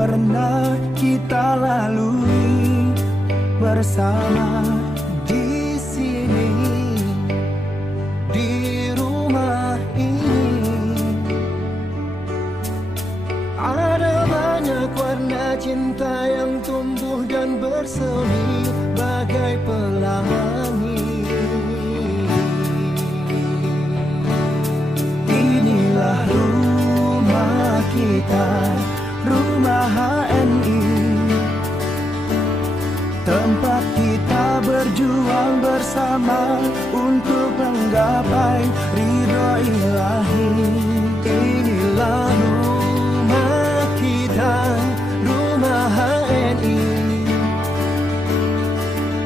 pernah kita lalui bersama di sini, di rumah ini. Ada banyak warna cinta yang tumbuh dan bersemi bagai pelangi. Inilah rumah kita, rumah HNI, tempat kita berjuang bersama untuk menggapai ridho ilahi. Inilah rumah kita, rumah HNI,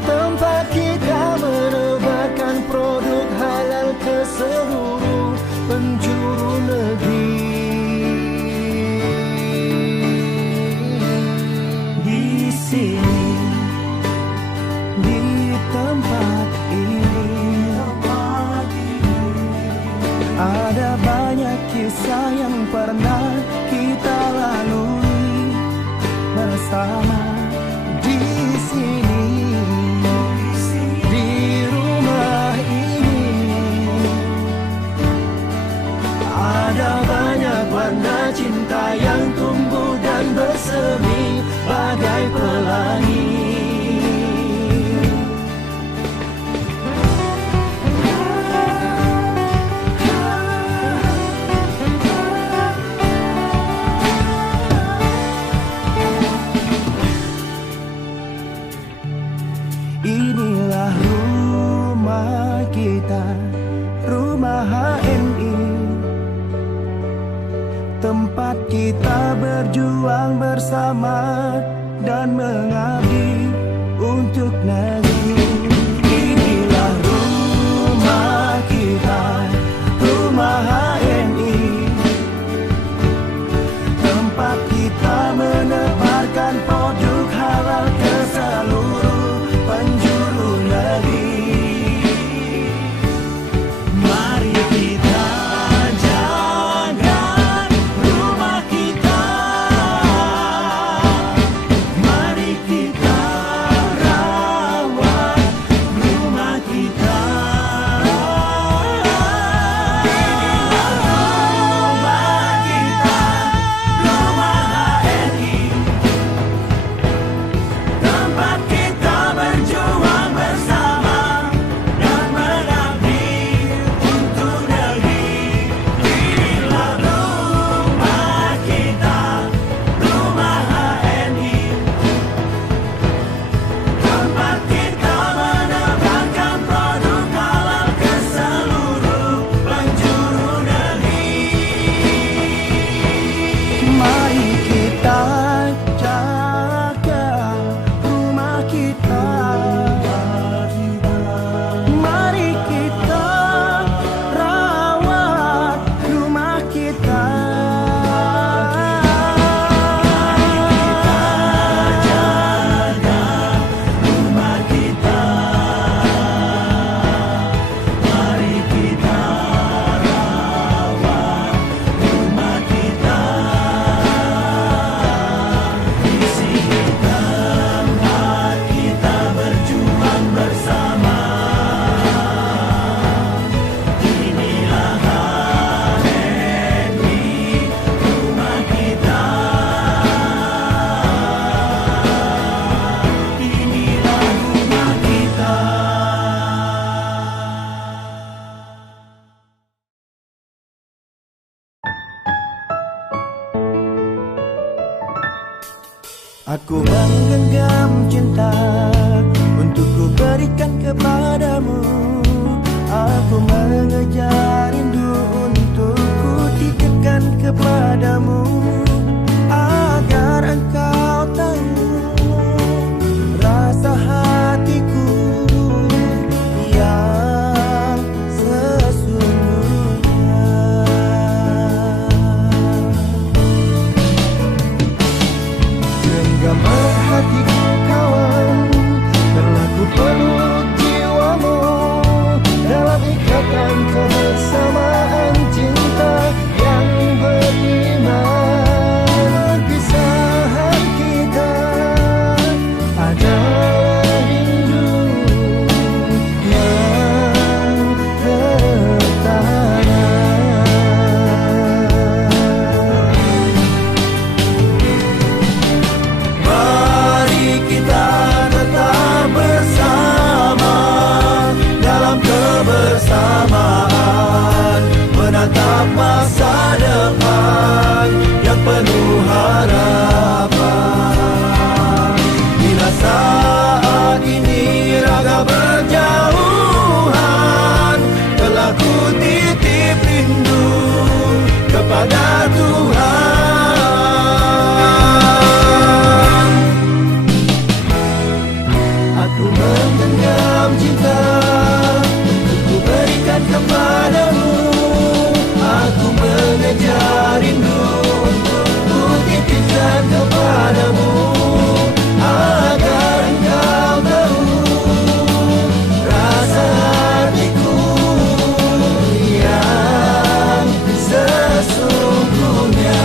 tempat kita menebarkan produk halal ke seluruh penjuru negeri. Di sini, di tempat ini, ada banyak kisah yang pernah kita lalui bersama di sini, di rumah ini. Ada banyak warna cinta yang tumbuh dan bersemi bagai pelangi. Inilah rumah kita, rumah HNI, tempat kita berjuang bersama dan mengabdi untuk negeri. Inilah rumah kita, rumah HNI, tempat kita menebarkan produk halal ke seluruh penjuru negeri. Mari kita jaga rumah kita, mari kita rawat rumah kita. Aku menggenggam cinta untuk ku berikan kepadamu. Aku mengejar rindu untuk ku titipkan kepadamu, agar engkau tahu rasa hatiku yang sesungguhnya. Genggaman hatiku kawan, telah ku peluk jiwamu dalam ikatan kebersamaan cinta yang beriman. Perpisahan titip rindu kepada Tuhan. Aku menggenggam cinta untuk ku berikan kepadamu. Aku mengejar rindu untuk ku titipkan kepadamu, agar engkau tahu rasa hatiku yang sesungguhnya.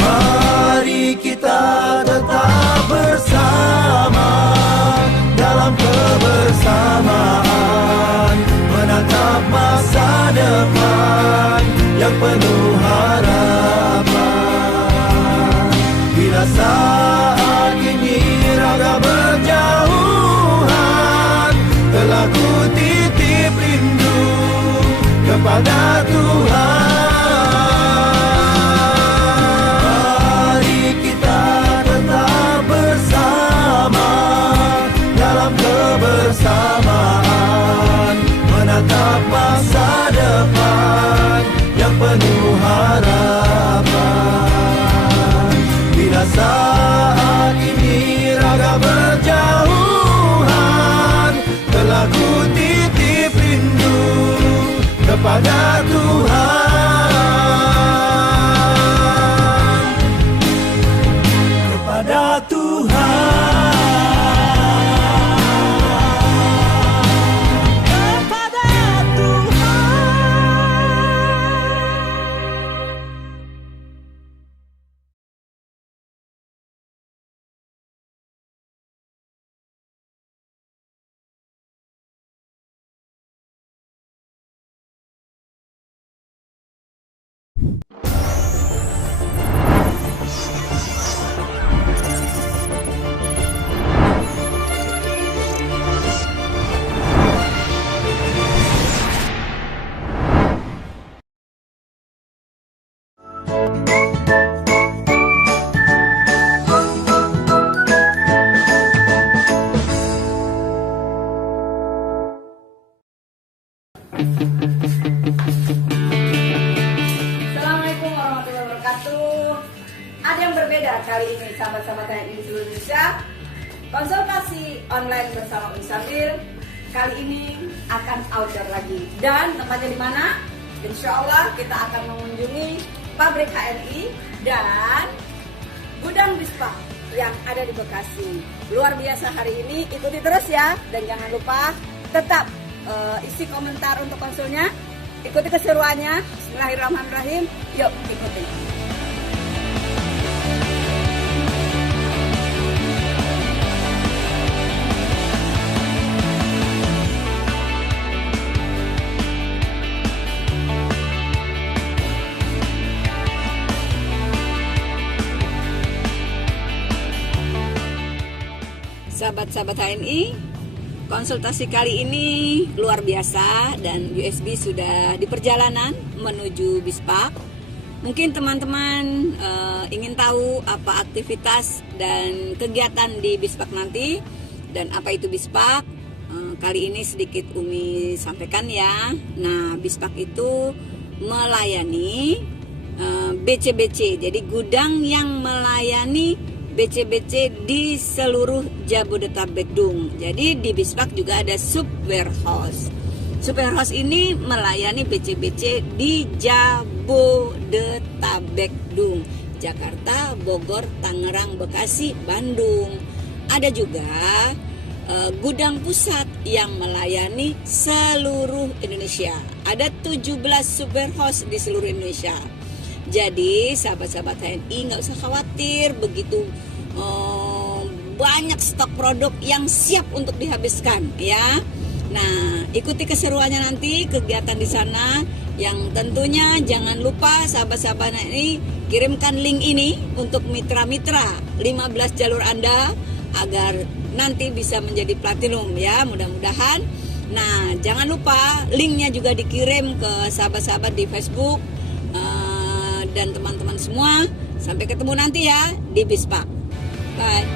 Mari kita tetap bersama dalam kebersamaan, menatap masa depan yang penuh harapan. Bila saat ini raga berjauhan, telah ku titip rindu kepada Tuhan. Mari kita tetap bersama dalam kebersamaan, menatap masa depan yang penuh harapan. Bila saat ini raga berjauhan, telah ku titip rindu kepada Tuhan, kepada Tuhan. Assalamualaikum warahmatullahi wabarakatuh. Ada yang berbeda kali ini sahabat-sahabat TNI di seluruh Indonesia. Konsultasi online bersama Umi Sabil kali ini akan outdoor lagi. Dan tempatnya di mana? Insya Allah kita akan mengunjungi pabrik HNI dan gudang Bispak yang ada di Bekasi. Luar biasa hari ini, ikuti terus ya. Dan jangan lupa tetap isi komentar untuk konsulnya. Ikuti keseruannya. Bismillahirrahmanirrahim. Yuk ikuti. Sahabat-sahabat HNI, konsultasi kali ini luar biasa dan USB sudah di perjalanan menuju Bispak. Mungkin teman-teman ingin tahu apa aktivitas dan kegiatan di Bispak nanti dan apa itu Bispak. Kali ini sedikit Umi sampaikan ya. Nah, Bispak itu melayani BC-BC, jadi gudang yang melayani BC-BC di seluruh Jabodetabek Dung. Jadi di Bispak juga ada sub warehouse. Sub warehouse ini melayani BC-BC di Jabodetabek Dung, Jakarta, Bogor, Tangerang, Bekasi, Bandung. Ada juga gudang pusat yang melayani seluruh Indonesia. Ada 17 sub warehouse di seluruh Indonesia. Jadi sahabat-sahabat TNI nggak usah khawatir begitu banyak stok produk yang siap untuk dihabiskan ya. Nah, ikuti keseruannya nanti kegiatan di sana, yang tentunya jangan lupa sahabat-sahabat ini kirimkan link ini untuk mitra-mitra 15 jalur Anda agar nanti bisa menjadi platinum ya, mudah-mudahan. Nah, jangan lupa linknya juga dikirim ke sahabat-sahabat di Facebook dan teman-teman semua. Sampai ketemu nanti ya di Bispak. Bye.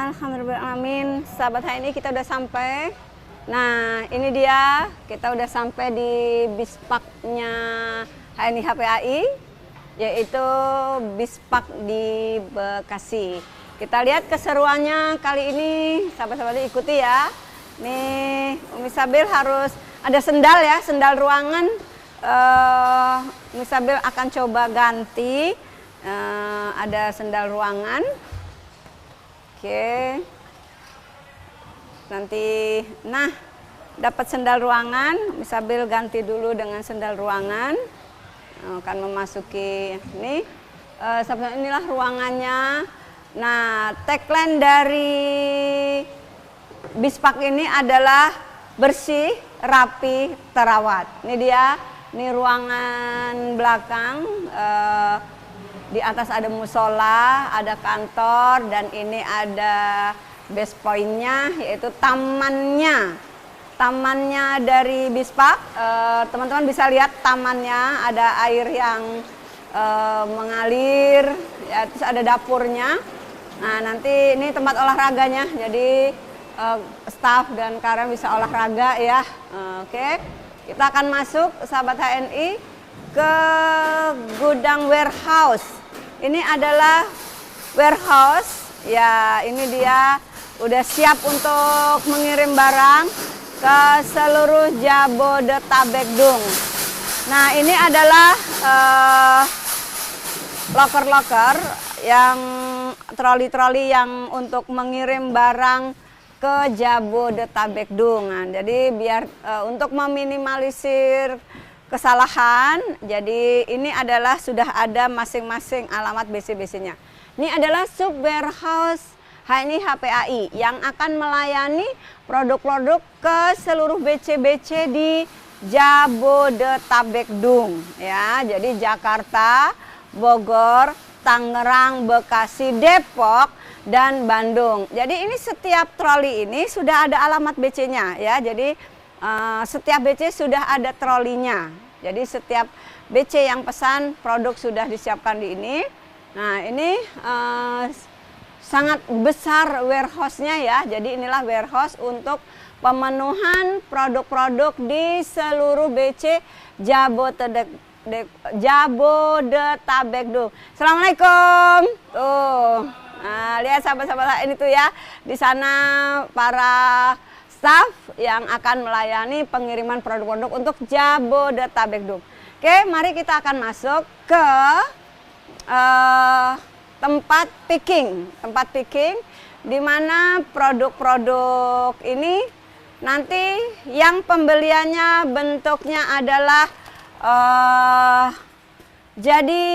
Alhamdulillah, sahabat HNI kita udah sampai. Nah, ini dia, kita udah sampai di Bispaknya HNI HPAI, yaitu Bispak di Bekasi. Kita lihat keseruannya kali ini, sahabat-sahabat ikuti ya. Nih, Umi Sabil harus ada sendal ya, sendal ruangan. Umi Sabil akan coba ganti, ada sendal ruangan. Oke, nanti, nah dapat sendal ruangan, Misabil ganti dulu dengan sendal ruangan, akan memasuki ini, inilah ruangannya. Nah, tagline dari Bispak ini adalah bersih, rapi, terawat. Ini dia, ini ruangan belakang. Di atas ada musola, ada kantor, dan ini ada base point-nya, yaitu tamannya. Tamannya dari Bispak, teman-teman bisa lihat tamannya, ada air yang mengalir, ya, terus ada dapurnya. Nah, nanti ini tempat olahraganya, jadi staff dan karyawan bisa olahraga ya. Oke, kita akan masuk, sahabat HNI, ke gudang warehouse. Ini adalah warehouse, ya ini dia udah siap untuk mengirim barang ke seluruh Jabodetabek Dung. Nah, ini adalah loker-loker yang troli-troli yang untuk mengirim barang ke Jabodetabek Dung. Nah, jadi biar untuk meminimalisir kesalahan, jadi ini adalah sudah ada masing-masing alamat BC-BC-nya. Ini adalah sub warehouse HNI HPAI yang akan melayani produk-produk ke seluruh BC-BC di Jabodetabek Dung ya. Jadi Jakarta, Bogor, Tangerang, Bekasi, Depok, dan Bandung. Jadi ini setiap troli ini sudah ada alamat BC-nya ya. Jadi setiap BC sudah ada trolinya. Jadi setiap BC yang pesan produk sudah disiapkan di ini. Nah, ini sangat besar warehouse-nya ya. Jadi inilah warehouse untuk pemenuhan produk-produk di seluruh BC Jabodetabek Dung. Assalamualaikum. Tuh. Nah, lihat sahabat-sahabat ini tuh ya. Di sana para staff yang akan melayani pengiriman produk-produk untuk Jabodetabek Dung. Oke, mari kita akan masuk ke tempat picking di mana produk-produk ini nanti yang pembeliannya bentuknya adalah jadi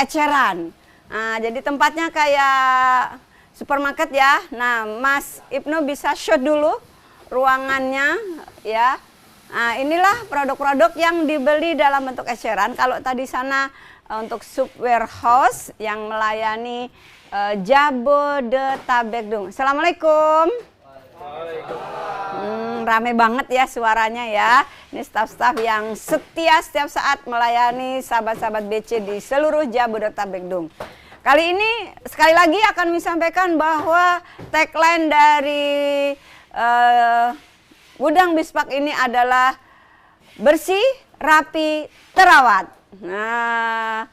eceran. Nah, jadi tempatnya kayak supermarket ya. Nah, Mas Ibnu bisa shoot dulu ruangannya ya. Nah, inilah produk-produk yang dibeli dalam bentuk eceran. Kalau tadi sana untuk sub warehouse yang melayani Jabodetabek Dung. Assalamualaikum. Rame banget ya suaranya ya. Ini staf-staf yang setia setiap saat melayani sahabat-sahabat BC di seluruh Jabodetabek Dung. Kali ini sekali lagi akan disampaikan bahwa tagline dari gudang Bispak ini adalah bersih, rapi, terawat. Nah,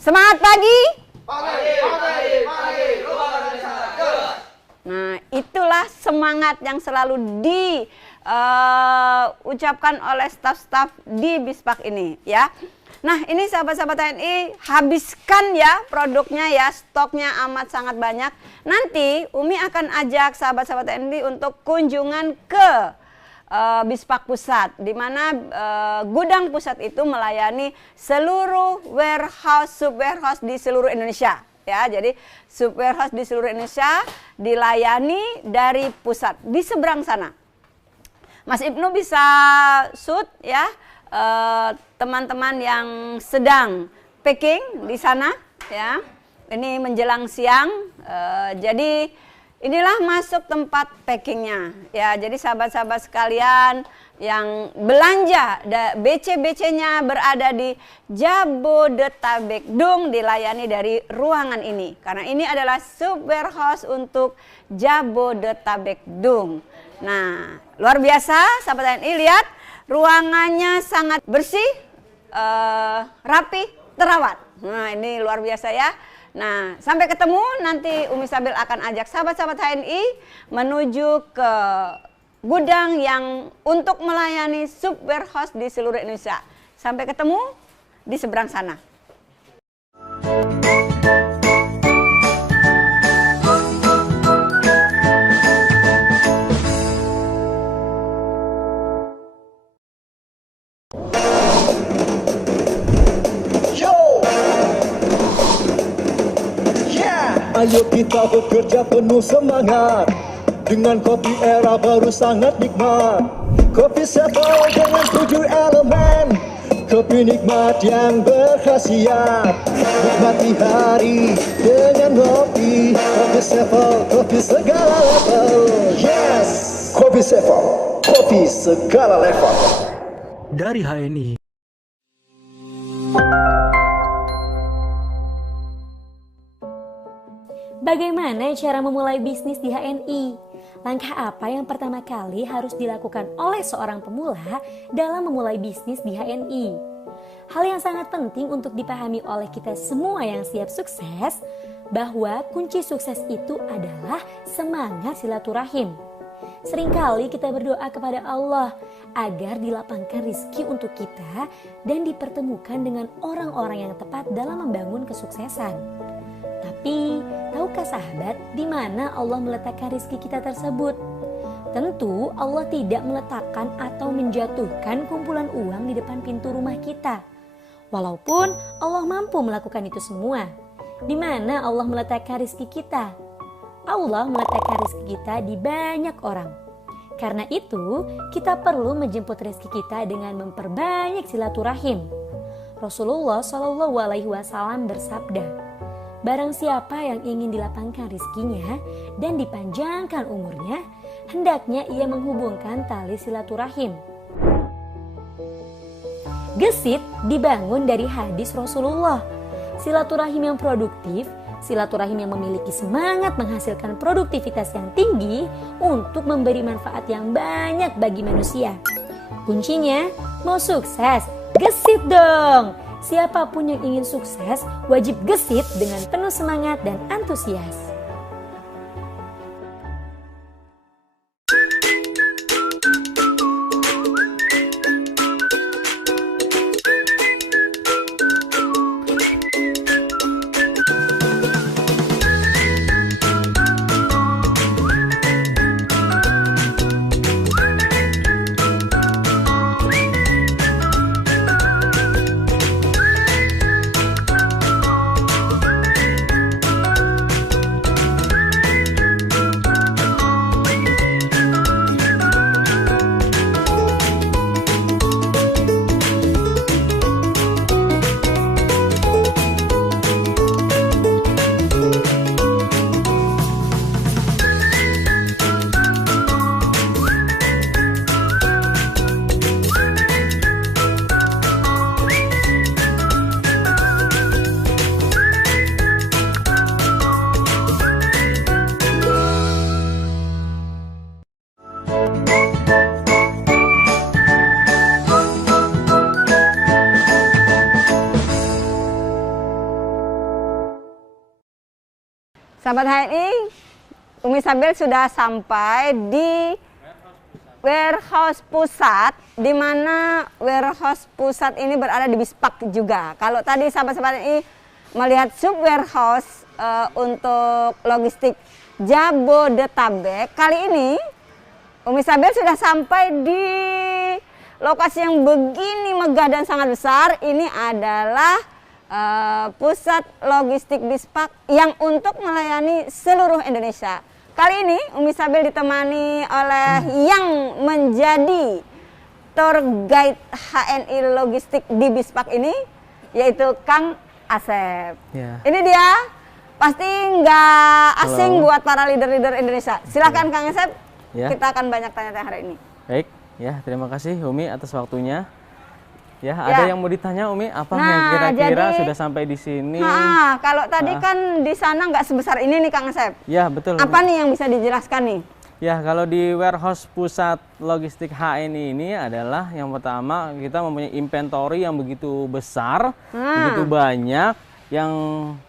semangat pagi. Pagi, luar biasa. Nah, itulah semangat yang selalu diucapkan oleh staf-staf di Bispak ini ya. Nah, ini sahabat-sahabat TNI, habiskan ya produknya ya, stoknya amat sangat banyak. Nanti Umi akan ajak sahabat-sahabat TNI untuk kunjungan ke Bispak Pusat, di mana gudang pusat itu melayani seluruh warehouse, sub warehouse di seluruh Indonesia. Ya, jadi sub warehouse di seluruh Indonesia dilayani dari pusat di seberang sana. Mas Ibnu bisa shoot ya teman-teman yang sedang packing di sana ya. Ini menjelang siang, jadi inilah masuk tempat packingnya ya. Jadi sahabat-sahabat sekalian yang belanja, BC-BC-nya berada di Jabodetabekdung, dilayani dari ruangan ini. Karena ini adalah sub warehouse untuk Jabodetabekdung. Nah, luar biasa sahabat TNI, lihat ruangannya sangat bersih, rapi, terawat. Nah, ini luar biasa ya. Nah, sampai ketemu, nanti Umi Sabil akan ajak sahabat-sahabat HNI menuju ke gudang yang untuk melayani sub warehouse di seluruh Indonesia. Sampai ketemu di seberang sana. Ayo kita bekerja penuh semangat, dengan kopi era baru sangat nikmat. Kopi Sevel dengan 7 elemen, kopi nikmat yang berkhasiat. Nikmati hari dengan kopi, kopi Sevel, kopi segala level. Yes, kopi Sevel, kopi segala level. Dari HNI. Bagaimana cara memulai bisnis di HNI? Langkah apa yang pertama kali harus dilakukan oleh seorang pemula dalam memulai bisnis di HNI? Hal yang sangat penting untuk dipahami oleh kita semua yang siap sukses, bahwa kunci sukses itu adalah semangat silaturahim. Seringkali kita berdoa kepada Allah agar dilapangkan rizki untuk kita dan dipertemukan dengan orang-orang yang tepat dalam membangun kesuksesan. Tapi, tahukah sahabat di mana Allah meletakkan rizki kita tersebut? Tentu Allah tidak meletakkan atau menjatuhkan kumpulan uang di depan pintu rumah kita. Walaupun Allah mampu melakukan itu semua. Di mana Allah meletakkan rizki kita? Allah meletakkan rizki kita di banyak orang. Karena itu, kita perlu menjemput rezeki kita dengan memperbanyak silaturahim. Rasulullah SAW bersabda, barang siapa yang ingin dilapangkan rizkinya dan dipanjangkan umurnya, hendaknya ia menghubungkan tali silaturahim. Gesit dibangun dari hadis Rasulullah. Silaturahim yang produktif, silaturahim yang memiliki semangat menghasilkan produktivitas yang tinggi untuk memberi manfaat yang banyak bagi manusia. Kuncinya, mau sukses, gesit dong! Siapapun yang ingin sukses wajib gesit dengan penuh semangat dan antusias. Sahabat HNI, Umi Sabil sudah sampai di warehouse pusat, di mana warehouse pusat ini berada di Bispak juga. Kalau tadi sahabat-sahabat ini melihat sub warehouse untuk logistik Jabodetabek, kali ini Umi Sabel sudah sampai di lokasi yang begini megah dan sangat besar. Ini adalah pusat logistik Bispak yang untuk melayani seluruh Indonesia. Kali ini Umi Sabel ditemani oleh yang menjadi tour guide HNI logistik di Bispak ini, yaitu Kang Asep. Ya. Ini dia, pasti nggak asing buat para leader-leader Indonesia. Silakan Kang Asep, Ya. kita akan banyak tanya-tanya hari ini. Baik, ya terima kasih Umi atas waktunya. Ya, ada yang mau ditanya Umi? Apa yang kira-kira sudah sampai di sini? Kalau tadi kan di sana nggak sebesar ini nih Kang Asep. Ya, betul. Apa nih yang bisa dijelaskan nih? Ya, kalau di warehouse pusat logistik HNI ini adalah yang pertama kita mempunyai inventory yang begitu besar, begitu banyak, yang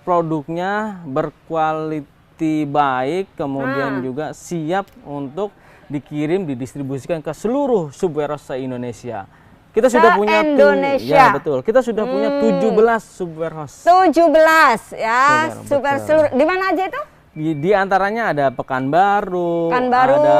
produknya berkualiti baik, kemudian juga siap untuk dikirim, didistribusikan ke seluruh sub warehouse se-Indonesia. Kita sudah punya Indonesia. Ya, betul. Kita sudah punya 17 sub warehouse. 17 ya, super betul. seluruh. Di mana aja itu? Di antaranya ada Pekanbaru, Pekanbaru, ada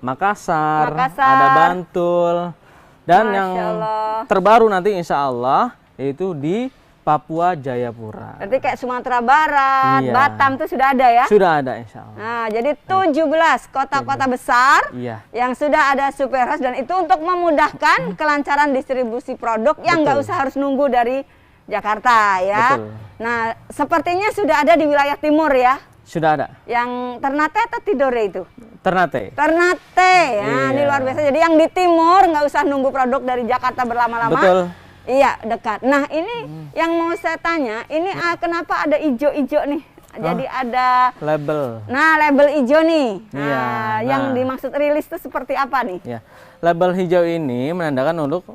Makassar, ada Bantul, dan Masya yang Allah. terbaru nanti insya Allah yaitu di Papua Jayapura. Berarti kayak Sumatera Barat, Iya. Batam tuh sudah ada ya? Sudah ada insya Allah. Nah, jadi 17 kota-kota besar Iya. yang sudah ada super warehouse, dan itu untuk memudahkan kelancaran distribusi produk yang nggak Betul. usah harus nunggu dari Jakarta ya. Betul. Nah, sepertinya sudah ada di wilayah timur ya, Sudah ada. yang Ternate atau Tidore itu? Ternate. Ternate, ya, ini Iya. luar biasa. Jadi yang di timur nggak usah nunggu produk dari Jakarta berlama-lama. Betul. Iya, dekat. Nah, ini yang mau saya tanya, ini kenapa ada ijo-ijo nih? Jadi ada, Label. nah label ijo nih. Nah, Iya, yang nah. dimaksud rilis itu seperti apa nih? Ya, label hijau ini menandakan untuk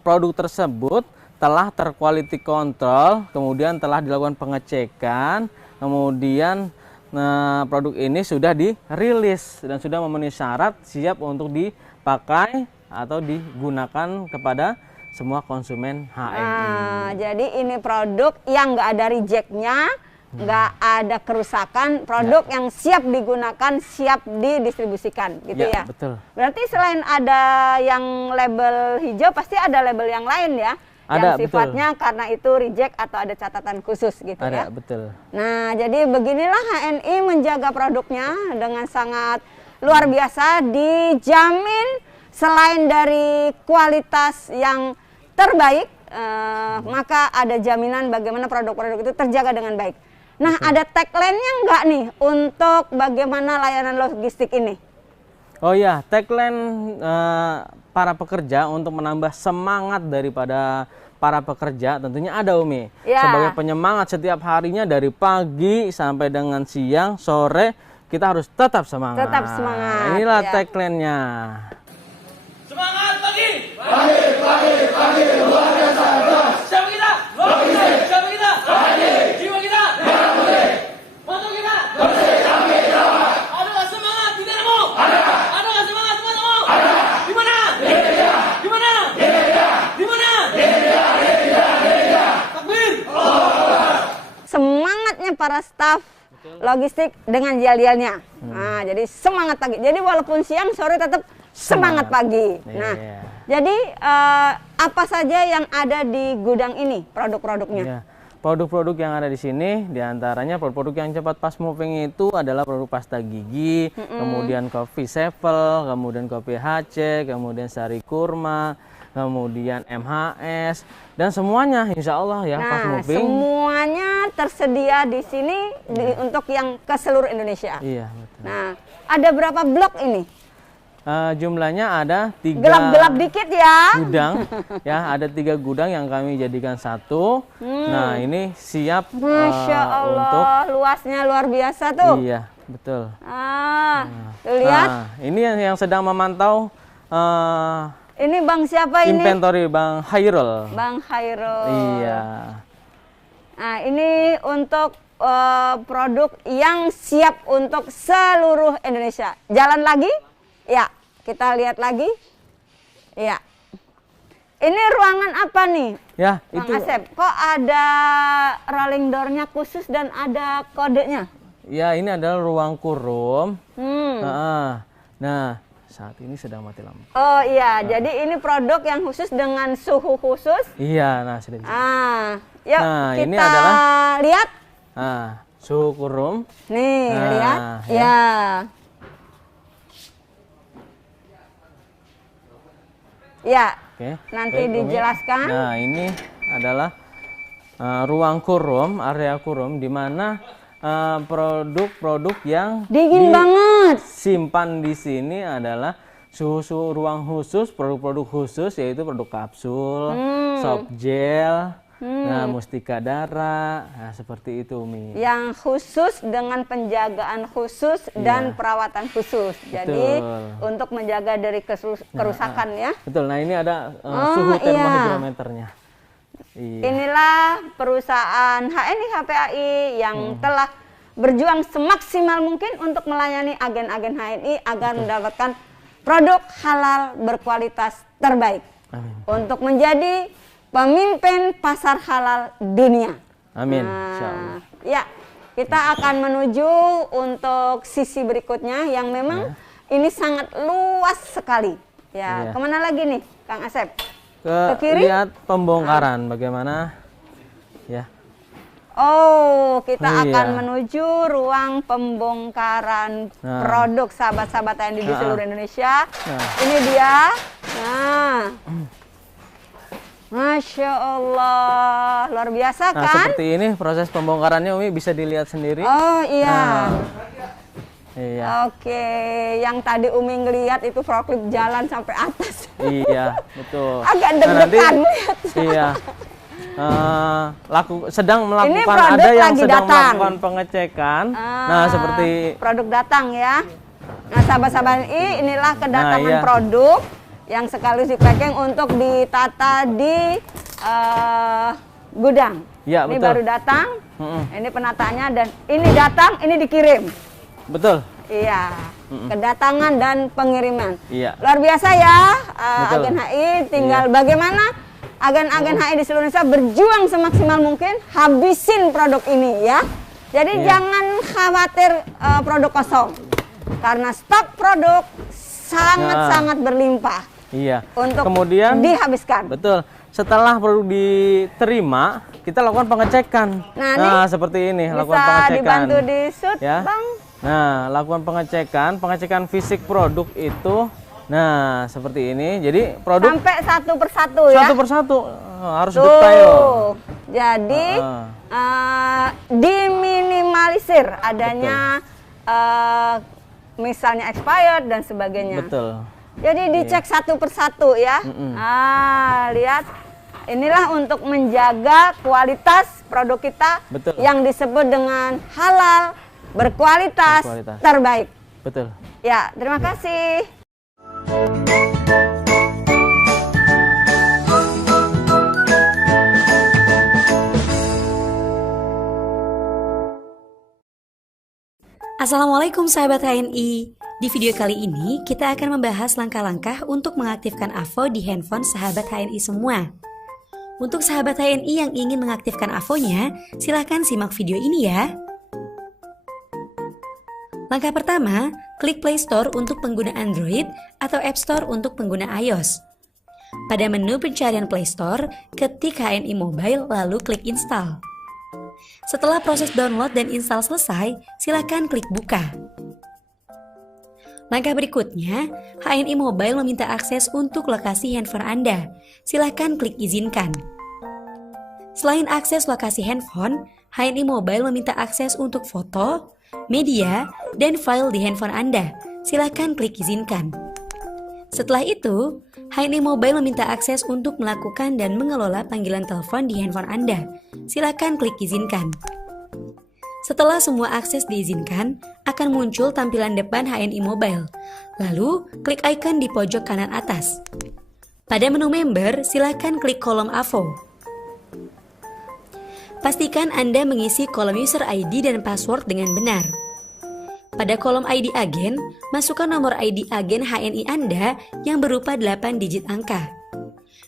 produk tersebut telah terquality control, kemudian telah dilakukan pengecekan, kemudian produk ini sudah dirilis dan sudah memenuhi syarat siap untuk dipakai atau digunakan kepada semua konsumen HNI. Nah, jadi ini produk yang nggak ada rejectnya, nggak ada kerusakan, produk yang siap digunakan, siap didistribusikan, gitu ya. Betul. Berarti selain ada yang label hijau, pasti ada label yang lain ya, Ada, yang sifatnya karena itu reject atau ada catatan khusus gitu ya. Ada, betul. Nah, jadi beginilah HNI menjaga produknya dengan sangat luar biasa, dijamin selain dari kualitas yang terbaik, maka ada jaminan bagaimana produk-produk itu terjaga dengan baik. Nah, ada tagline-nya nggak nih untuk bagaimana layanan logistik ini? Oh ya, tagline para pekerja untuk menambah semangat daripada para pekerja tentunya ada Umi. Ya. Sebagai penyemangat setiap harinya dari pagi sampai dengan siang, sore, kita harus tetap semangat. Tetap semangat, Inilah ya. tagline-nya. Semangat pagi! Pagi, luar biasa, siapa kita? Logistik! Siapa kita? Jiwa kita? Moto kita? Ada nggak semangat di dalammu? Ada nggak semangat di matamu? Di mana? Di mana? Di mana? Takbir! Semangatnya para staf logistik dengan yel-yelnya. Nah, jadi semangat pagi. Jadi walaupun siang, sore tetap semangat pagi. Nah, Iya. jadi apa saja yang ada di gudang ini produk-produknya? Ya, produk-produk yang ada di sini diantaranya produk-produk yang cepat fast moving itu adalah produk pasta gigi, kemudian kopi Sevel, kemudian kopi HC, kemudian sari kurma, kemudian MHS, dan semuanya insya Allah ya fast Nah, moving. semuanya tersedia di sini untuk yang ke seluruh Indonesia. Iya, betul. Nah, ada berapa blok ini? Jumlahnya ada 3 Gelap-gelap dikit ya. gudang, ya ada 3 gudang yang kami jadikan satu. Nah ini siap Masya Allah, untuk luasnya luar biasa tuh. iya betul. Tuh lihat. Nah, ini yang sedang memantau Ini Bang siapa ini? inventory Bang Hairul. Bang Hairul. Iya. Nah, ini untuk produk yang siap untuk seluruh Indonesia. Jalan lagi? Ya, kita lihat lagi. Ya. Ini ruangan apa nih? Ya, Bang itu. Asep, kok ada rolling door-nya khusus dan ada kodenya? Ya, ini adalah ruang kurung. Hmm. Nah, saat ini sedang mati lampu. Oh iya, jadi ini produk yang khusus dengan suhu khusus. Iya, nah sudah bisa. Yuk Nah, kita ini adalah lihat. suhu kurung. Nih, Nah, lihat. ya. Ya. Ya, Oke. nanti Baik, Umi. dijelaskan. Nah, ini adalah ruang kurung, area kurung di mana produk-produk yang Dingin banget. simpan di sini adalah suhu ruang khusus, produk-produk khusus yaitu produk kapsul, soft gel, nah mustika darah, nah seperti itu Umi. Yang khusus dengan penjagaan khusus dan perawatan khusus. Jadi untuk menjaga dari kerusakan ya. Betul. Nah, ini ada suhu termohidrometernya. Iya. Inilah perusahaan HNI HPAI yang telah berjuang semaksimal mungkin untuk melayani agen-agen HNI agar mendapatkan produk halal berkualitas terbaik. Amin. Untuk menjadi pemimpin pasar halal dunia. Amin. Nah, Insyaallah. ya, kita akan menuju untuk sisi berikutnya yang memang ini sangat luas sekali. Ya, Iya. kemana lagi nih, Kang Asep? Ke kiri? lihat pembongkaran bagaimana ya. Oh, kita Oh, iya. akan menuju ruang pembongkaran Nah. produk sahabat-sahabat TNI di seluruh Indonesia. Nah. Ini dia. Nah, Masya Allah, luar biasa Nah, kan? seperti ini proses pembongkarannya Umi bisa dilihat sendiri. Oh iya. Iya. Oke, yang tadi Umi ngeliat itu forklift jalan sampai atas. Iya, betul. Agak Nah, nanti deg-degan lihat. iya. Sedang melakukan produk ada yang lagi sedang datang. melakukan pengecekan. Nah, seperti produk datang ya. Nah, sahabat-sahabat inilah kedatangan Nah, iya. produk yang sekaligus di packing untuk ditata di gudang. Ya, Ini betul. baru datang. Ini penataannya dan ini datang, ini dikirim. Betul. Iya, kedatangan dan pengiriman. Iya. Luar biasa ya, Betul. agen HI. Tinggal bagaimana agen-agen HI di seluruh Indonesia berjuang semaksimal mungkin habisin produk ini ya. Jadi jangan khawatir produk kosong, karena stok produk sangat-sangat berlimpah Iya. untuk Kemudian dihabiskan. betul. Setelah produk diterima, kita lakukan pengecekan. Nah, seperti ini, lakukan Bisa pengecekan. dibantu di shoot, Ya. Bang? Nah, lakukan pengecekan fisik produk itu. Nah, seperti ini. Jadi produk Sampai satu persatu ya. satu persatu harus Tuh. detail. Jadi diminimalisir adanya misalnya expired dan sebagainya. Betul. Jadi dicek satu persatu ya. Lihat. Inilah untuk menjaga kualitas produk kita Betul. yang disebut dengan halal, berkualitas, terbaik. Betul. Ya, terima kasih. Assalamualaikum sahabat HNI. Di video kali ini kita akan membahas langkah-langkah untuk mengaktifkan AVO di handphone sahabat HNI semua. Untuk sahabat HNI yang ingin mengaktifkan AVO-nya, silahkan simak video ini ya. Langkah pertama, klik Play Store untuk pengguna Android atau App Store untuk pengguna iOS. Pada menu pencarian Play Store, ketik HNI Mobile lalu klik Install. Setelah proses download dan install selesai, silakan klik buka. Langkah berikutnya, HNI Mobile meminta akses untuk lokasi handphone Anda. Silakan klik izinkan. Selain akses lokasi handphone, HNI Mobile meminta akses untuk foto, media, dan file di handphone Anda. Silakan klik izinkan. Setelah itu, HNI Mobile meminta akses untuk melakukan dan mengelola panggilan telepon di handphone Anda. Silakan klik izinkan. Setelah semua akses diizinkan, akan muncul tampilan depan HNI Mobile. Lalu, klik icon di pojok kanan atas. Pada menu member, silakan klik kolom AVO. Pastikan Anda mengisi kolom user ID dan password dengan benar. Pada kolom ID agen, masukkan nomor ID agen HNI Anda yang berupa 8 digit angka.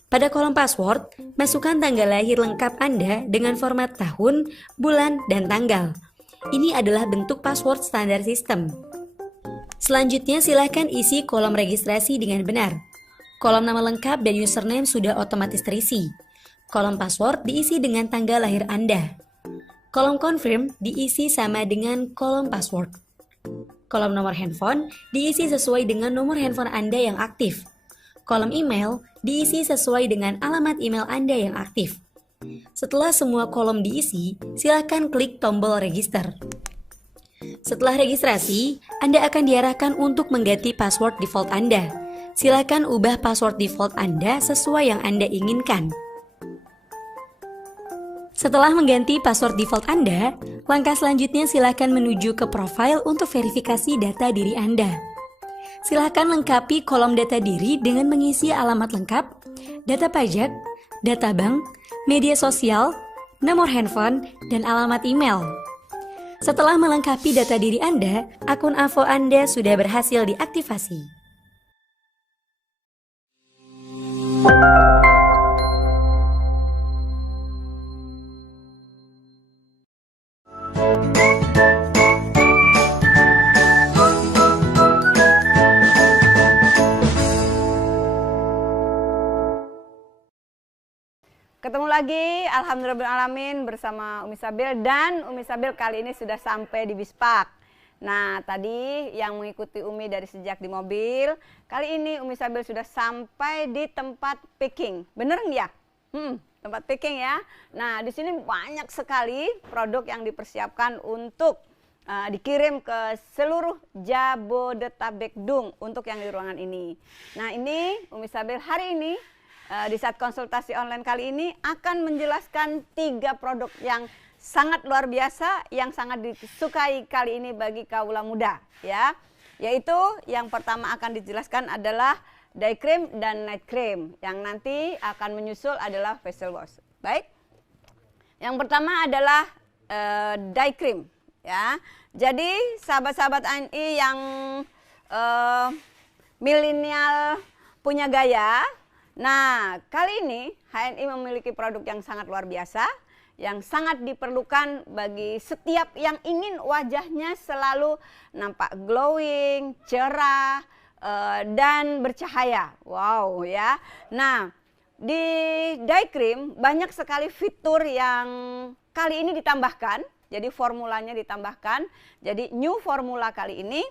Pada kolom password, masukkan tanggal lahir lengkap Anda dengan format tahun, bulan, dan tanggal. Ini adalah bentuk password standar sistem. Selanjutnya silakan isi kolom registrasi dengan benar. Kolom nama lengkap dan username sudah otomatis terisi. Kolom password diisi dengan tanggal lahir Anda. Kolom confirm diisi sama dengan kolom password. Kolom nomor handphone diisi sesuai dengan nomor handphone Anda yang aktif. Kolom email diisi sesuai dengan alamat email Anda yang aktif. Setelah semua kolom diisi, silakan klik tombol register. Setelah registrasi, Anda akan diarahkan untuk mengganti password default Anda. Silakan ubah password default Anda sesuai yang Anda inginkan. Setelah mengganti password default Anda, langkah selanjutnya silakan menuju ke profile untuk verifikasi data diri Anda. Silakan lengkapi kolom data diri dengan mengisi alamat lengkap, data pajak, data bank, media sosial, nomor handphone, dan alamat email. Setelah melengkapi data diri Anda, akun AVO Anda sudah berhasil diaktifasi. Ketemu lagi, alhamdulillahirrahmanirrahim, bersama Umi Sabil, dan Umi Sabil kali ini sudah sampai di Bispak. Nah, tadi yang mengikuti Umi dari sejak di mobil, kali ini Umi Sabil sudah sampai di tempat picking. Bener nggak ya? Tempat picking ya. Nah, di sini banyak sekali produk yang dipersiapkan untuk dikirim ke seluruh Jabodetabekdung untuk yang di ruangan ini. Nah, ini Umi Sabil hari ini di saat konsultasi online kali ini akan menjelaskan 3 produk yang sangat luar biasa, yang sangat disukai kali ini bagi kaula muda, ya. Yaitu yang pertama akan dijelaskan adalah day cream dan night cream, yang nanti akan menyusul adalah facial wash. Baik. Yang pertama adalah day cream, ya. Jadi sahabat-sahabat ANI yang milenial punya gaya. Nah, kali ini HNI memiliki produk yang sangat luar biasa, yang sangat diperlukan bagi setiap yang ingin wajahnya selalu nampak glowing, cerah, dan bercahaya. Wow ya. Nah, di day cream banyak sekali fitur yang kali ini ditambahkan, jadi formulanya ditambahkan. Jadi new formula kali ini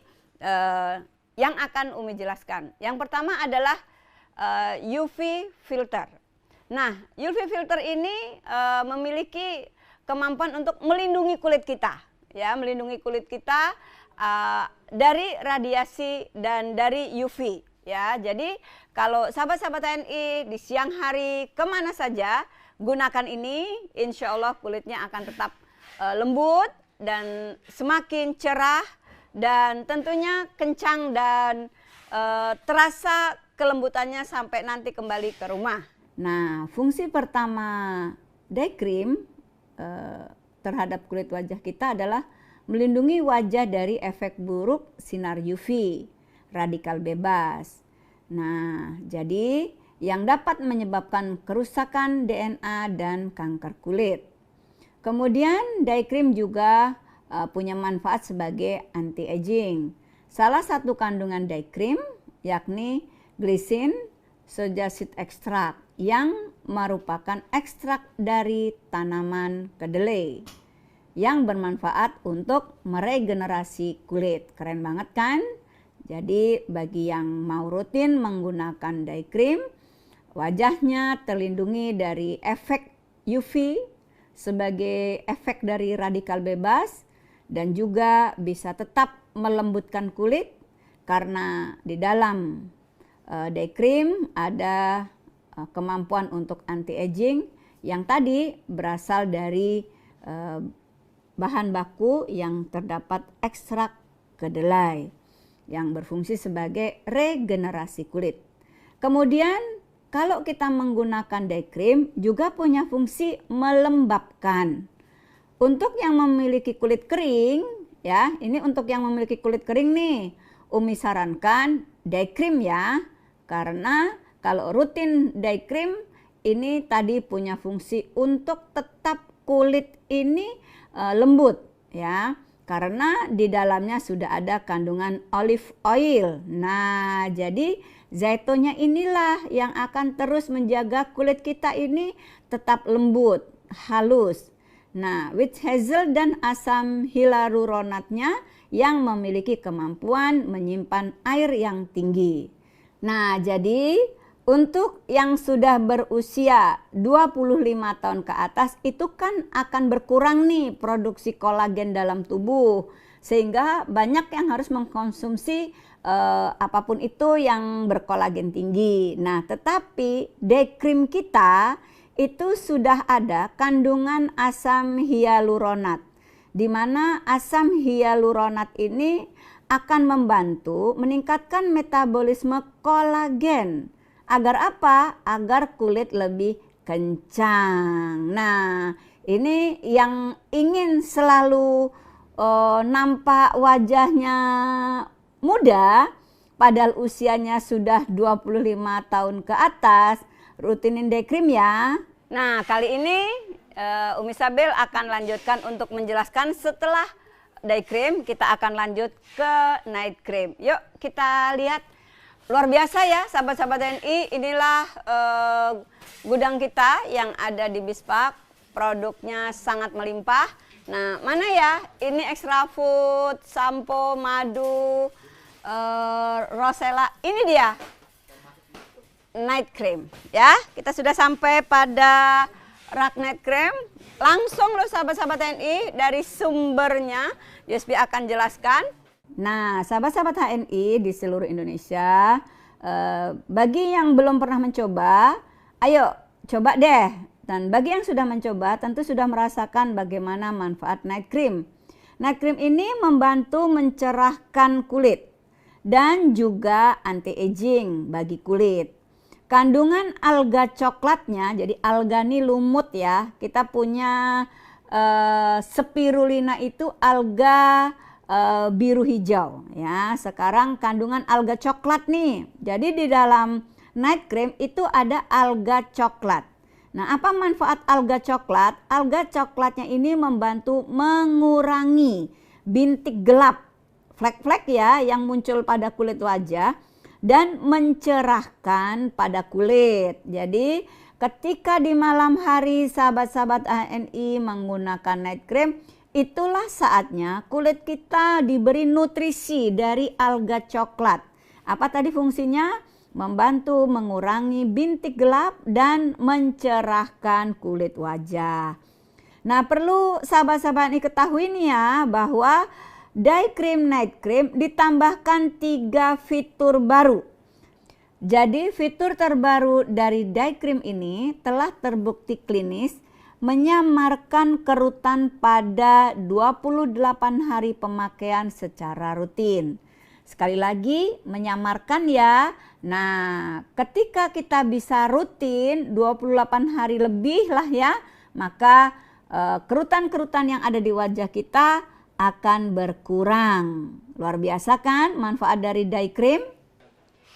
yang akan Umi jelaskan. Yang pertama adalah UV filter. Nah, UV filter ini memiliki kemampuan untuk melindungi kulit kita, ya, melindungi kulit kita dari radiasi dan dari UV, ya. Jadi kalau sahabat-sahabat TNI di siang hari kemana saja gunakan ini, insya Allah kulitnya akan tetap lembut dan semakin cerah dan tentunya kencang dan terasa kelembutannya sampai nanti kembali ke rumah. Nah, fungsi pertama day cream terhadap kulit wajah kita adalah melindungi wajah dari efek buruk sinar UV, radikal bebas. Nah, jadi yang dapat menyebabkan kerusakan DNA dan kanker kulit. Kemudian day cream juga punya manfaat sebagai anti-aging. Salah satu kandungan day cream yakni glycine soja seed extract yang merupakan ekstrak dari tanaman kedelai yang bermanfaat untuk meregenerasi kulit. Keren banget kan? Jadi bagi yang mau rutin menggunakan day cream, wajahnya terlindungi dari efek UV sebagai efek dari radikal bebas dan juga bisa tetap melembutkan kulit karena di dalam day cream ada kemampuan untuk anti-aging yang tadi berasal dari bahan baku yang terdapat ekstrak kedelai yang berfungsi sebagai regenerasi kulit. Kemudian kalau kita menggunakan day cream juga punya fungsi melembabkan. Untuk yang memiliki kulit kering ya. Ini untuk yang memiliki kulit kering nih. Umi sarankan day cream ya. Karena kalau rutin day cream ini tadi punya fungsi untuk tetap kulit ini lembut ya. Karena di dalamnya sudah ada kandungan olive oil. Nah, jadi zaitunnya inilah yang akan terus menjaga kulit kita ini tetap lembut, halus. Nah, witch hazel dan asam hyaluronatnya yang memiliki kemampuan menyimpan air yang tinggi. Nah, jadi untuk yang sudah berusia 25 tahun ke atas itu kan akan berkurang nih produksi kolagen dalam tubuh. Sehingga banyak yang harus mengkonsumsi apapun itu yang berkolagen tinggi. Nah, tetapi day cream kita itu sudah ada kandungan asam hyaluronat. Di mana asam hyaluronat ini akan membantu meningkatkan metabolisme kolagen. Agar apa? Agar kulit lebih kencang. Nah, ini yang ingin selalu nampak wajahnya muda, padahal usianya sudah 25 tahun ke atas, rutinin day cream ya. Nah, kali ini Umi Sabil akan lanjutkan untuk menjelaskan setelah day cream, kita akan lanjut ke night cream. Yuk kita lihat. Luar biasa ya sahabat-sahabat TNI, inilah gudang kita yang ada di Bispak, produknya sangat melimpah. Nah, mana ya? Ini extra food, sampo, madu, rosella, ini dia night cream ya. Kita sudah sampai pada rak night cream. Langsung loh sahabat-sahabat TNI, dari sumbernya USB akan jelaskan. Nah, sahabat-sahabat HNI di seluruh Indonesia, bagi yang belum pernah mencoba, ayo coba deh. Dan bagi yang sudah mencoba, tentu sudah merasakan bagaimana manfaat night cream. Night cream ini membantu mencerahkan kulit dan juga anti-aging bagi kulit. Kandungan alga coklatnya, jadi alga ini lumut ya. Kita punya spirulina itu alga biru hijau ya. Sekarang kandungan alga coklat nih. Jadi di dalam night cream itu ada alga coklat. Nah, apa manfaat alga coklat? Alga coklatnya ini membantu mengurangi bintik gelap, flek-flek ya yang muncul pada kulit wajah dan mencerahkan pada kulit. Jadi ketika di malam hari sahabat-sahabat HNI menggunakan night cream, itulah saatnya kulit kita diberi nutrisi dari alga coklat. Apa tadi fungsinya? Membantu mengurangi bintik gelap dan mencerahkan kulit wajah. Nah, perlu sahabat-sahabat ini ketahui nih ya, bahwa day cream night cream ditambahkan 3 fitur baru. Jadi fitur terbaru dari day cream ini telah terbukti klinis menyamarkan kerutan pada 28 hari pemakaian secara rutin. Sekali lagi menyamarkan ya. Nah, ketika kita bisa rutin 28 hari lebih lah ya, maka kerutan-kerutan yang ada di wajah kita akan berkurang. Luar biasa kan manfaat dari day cream?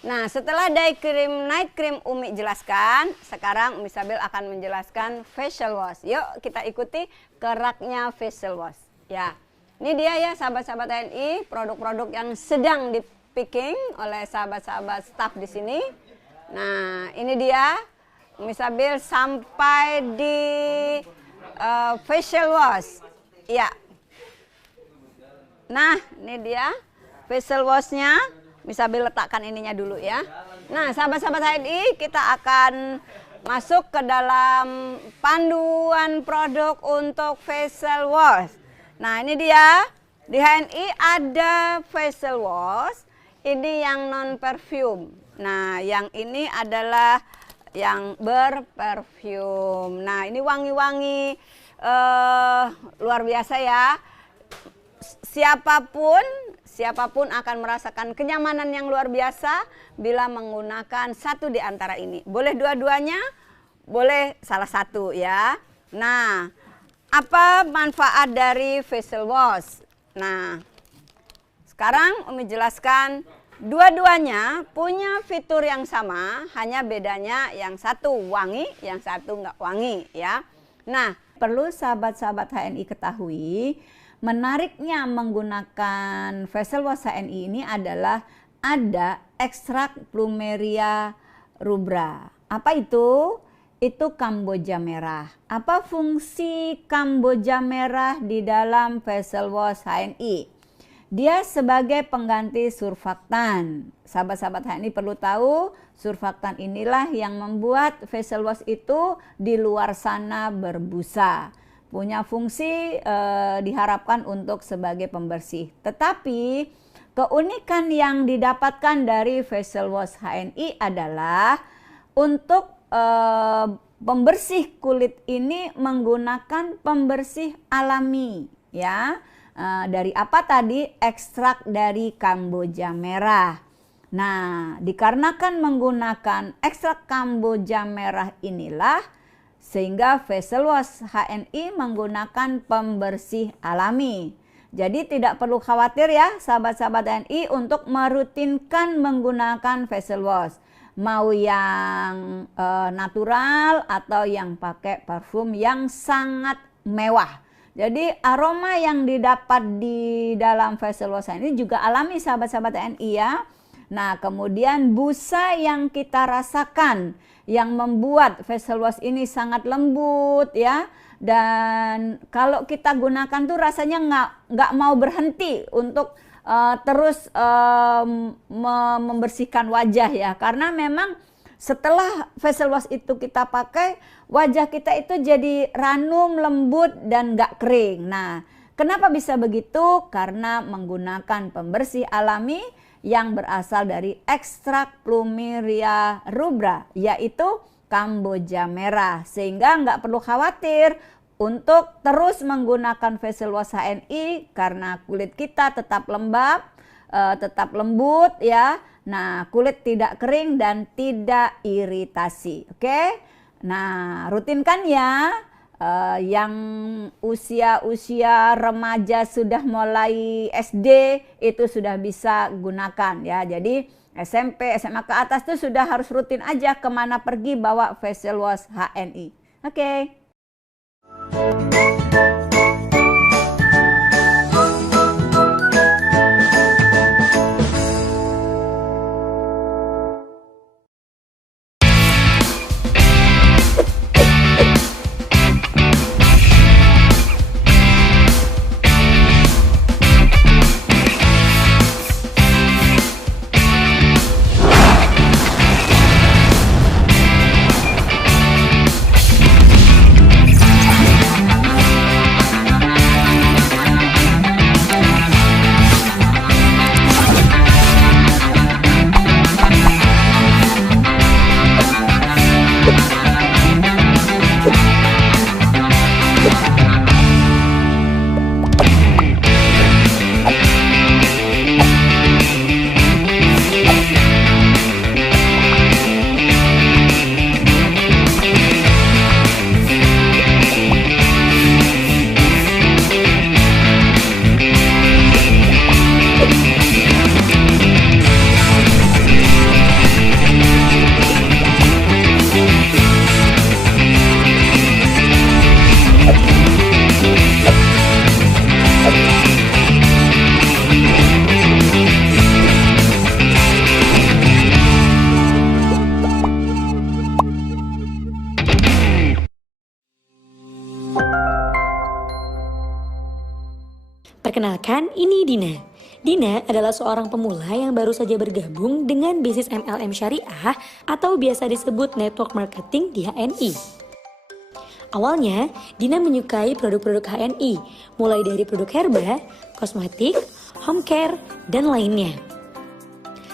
Nah, setelah day cream, night cream Umi jelaskan, sekarang Umi Sabil akan menjelaskan facial wash. Yuk kita ikuti keraknya facial wash. Ya, ini dia ya sahabat-sahabat TNI, produk-produk yang sedang di picking oleh sahabat-sahabat staff di sini. Nah, ini dia Umi Sabil sampai di facial wash. Ya. Nah, ini dia facial washnya. Bisa letakkan ininya dulu ya. Nah, sahabat-sahabat HNI, kita akan masuk ke dalam panduan produk untuk facial wash. Nah, ini dia. Di HNI ada facial wash. Ini yang non perfume. Nah, yang ini adalah yang berperfume. Nah, ini wangi-wangi luar biasa ya. Siapapun akan merasakan kenyamanan yang luar biasa bila menggunakan satu di antara ini. Boleh dua-duanya, boleh salah satu ya. Nah, apa manfaat dari facial wash? Nah, sekarang Umi jelaskan, dua-duanya punya fitur yang sama, hanya bedanya yang satu wangi, yang satu nggak wangi ya. Nah, perlu sahabat-sahabat HNI ketahui, menariknya menggunakan facial wash HNI ini adalah ada ekstrak Plumeria rubra. Apa itu? Itu Kamboja merah. Apa fungsi Kamboja merah di dalam facial wash HNI? Dia sebagai pengganti surfaktan. Sahabat-sahabat HNI perlu tahu, surfaktan inilah yang membuat facial wash itu di luar sana berbusa. Punya fungsi diharapkan untuk sebagai pembersih. Tetapi keunikan yang didapatkan dari facial wash HNI adalah untuk pembersih kulit ini menggunakan pembersih alami ya. Dari apa tadi? Ekstrak dari Kamboja merah. Nah, dikarenakan menggunakan ekstrak Kamboja merah inilah sehingga facial wash HNI menggunakan pembersih alami. Jadi tidak perlu khawatir ya sahabat-sahabat HNI untuk merutinkan menggunakan facial wash. Mau yang natural atau yang pakai parfum yang sangat mewah. Jadi aroma yang didapat di dalam facial wash ini juga alami sahabat-sahabat TNI ya. Nah, kemudian busa yang kita rasakan yang membuat facial wash ini sangat lembut ya. Dan kalau kita gunakan tuh rasanya nggak mau berhenti untuk terus membersihkan wajah ya. Karena memang setelah facial wash itu kita pakai, wajah kita itu jadi ranum, lembut, dan gak kering. Nah, kenapa bisa begitu? Karena menggunakan pembersih alami yang berasal dari ekstrak Plumeria rubra, yaitu Kamboja merah. Sehingga gak perlu khawatir untuk terus menggunakan facial wash HNI karena kulit kita tetap lembab, tetap lembut ya. Nah, kulit tidak kering dan tidak iritasi. Oke? Nah, rutinkan ya. Yang usia remaja sudah mulai SD itu sudah bisa gunakan ya. Jadi SMP, SMA ke atas itu sudah harus rutin aja kemana pergi bawa facial wash HNI. Oke? Perkenalkan, ini Dina. Dina adalah seorang pemula yang baru saja bergabung dengan bisnis MLM Syariah atau biasa disebut network marketing di HNI. Awalnya, Dina menyukai produk-produk HNI, mulai dari produk herba, kosmetik, home care, dan lainnya.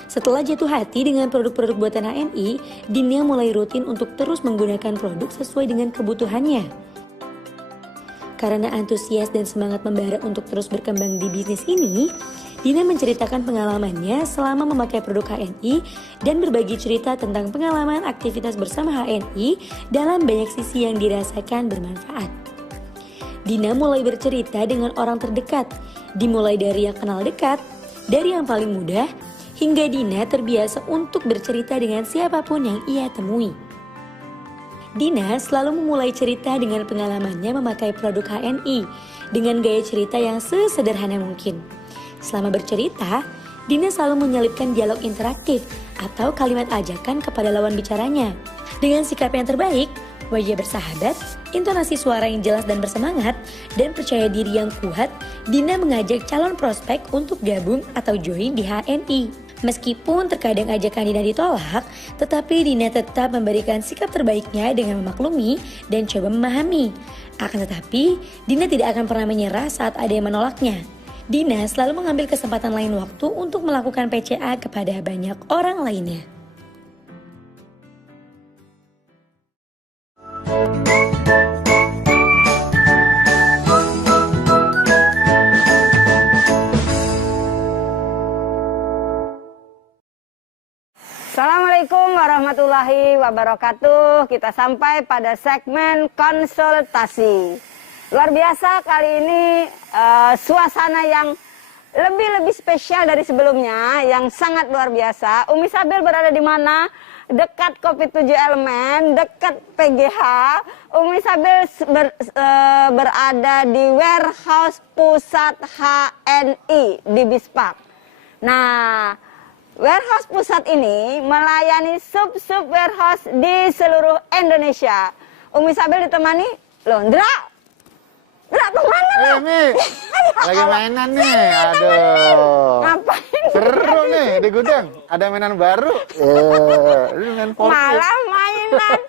Setelah jatuh hati dengan produk-produk buatan HNI, Dina mulai rutin untuk terus menggunakan produk sesuai dengan kebutuhannya. Karena antusias dan semangat membara untuk terus berkembang di bisnis ini, Dina menceritakan pengalamannya selama memakai produk HNI dan berbagi cerita tentang pengalaman aktivitas bersama HNI dalam banyak sisi yang dirasakan bermanfaat. Dina mulai bercerita dengan orang terdekat, dimulai dari yang kenal dekat, dari yang paling muda, hingga Dina terbiasa untuk bercerita dengan siapapun yang ia temui. Dina selalu memulai cerita dengan pengalamannya memakai produk HNI dengan gaya cerita yang sesederhana mungkin. Selama bercerita, Dina selalu menyelipkan dialog interaktif atau kalimat ajakan kepada lawan bicaranya. Dengan sikap yang terbaik, wajah bersahabat, intonasi suara yang jelas dan bersemangat, dan percaya diri yang kuat, Dina mengajak calon prospek untuk gabung atau join di HNI. Meskipun terkadang ajakan Dina ditolak, tetapi Dina tetap memberikan sikap terbaiknya dengan memaklumi dan coba memahami. Akan tetapi, Dina tidak akan pernah menyerah saat ada yang menolaknya. Dina selalu mengambil kesempatan lain waktu untuk melakukan PCA kepada banyak orang lainnya. Assalamualaikum warahmatullahi wabarakatuh. Kita sampai pada segmen konsultasi. Luar biasa kali ini suasana yang lebih spesial dari sebelumnya, yang sangat luar biasa. Umi Sabil berada di mana? Dekat Kopi 7 Elemen, dekat PGH. Umi Sabil berada di warehouse pusat HNI di Bispak. Nah, warehouse pusat ini melayani sub-sub warehouse di seluruh Indonesia. Umi Sabil ditemani, loh, Ndra kemana lo? Mi, lagi mainan nih, aduh. Ngapain? Seru nih di gudang, ada mainan baru. Ini main forklift. Malah mainan.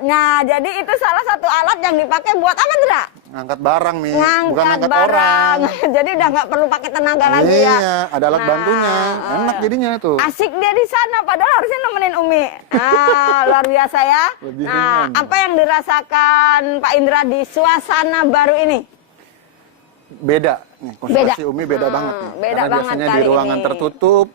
Nah, jadi itu salah satu alat yang dipakai buat apa, Ndra? Ngangkat barang, Mi. Bukan Ngangkat ngangkat barang. orang. Jadi udah nggak perlu pakai tenaga lagi ya. Iya, ada alat bantunya. Enak jadinya tuh. Asik dia di sana, padahal harusnya nemenin Umi. Nah, luar biasa ya. Lebih Nah, ringan. apa yang dirasakan Pak Indra di suasana baru ini? Beda. Nih, konsultasi Beda. Umi beda banget nih. beda Karena banget biasanya di kali ruangan ini. tertutup,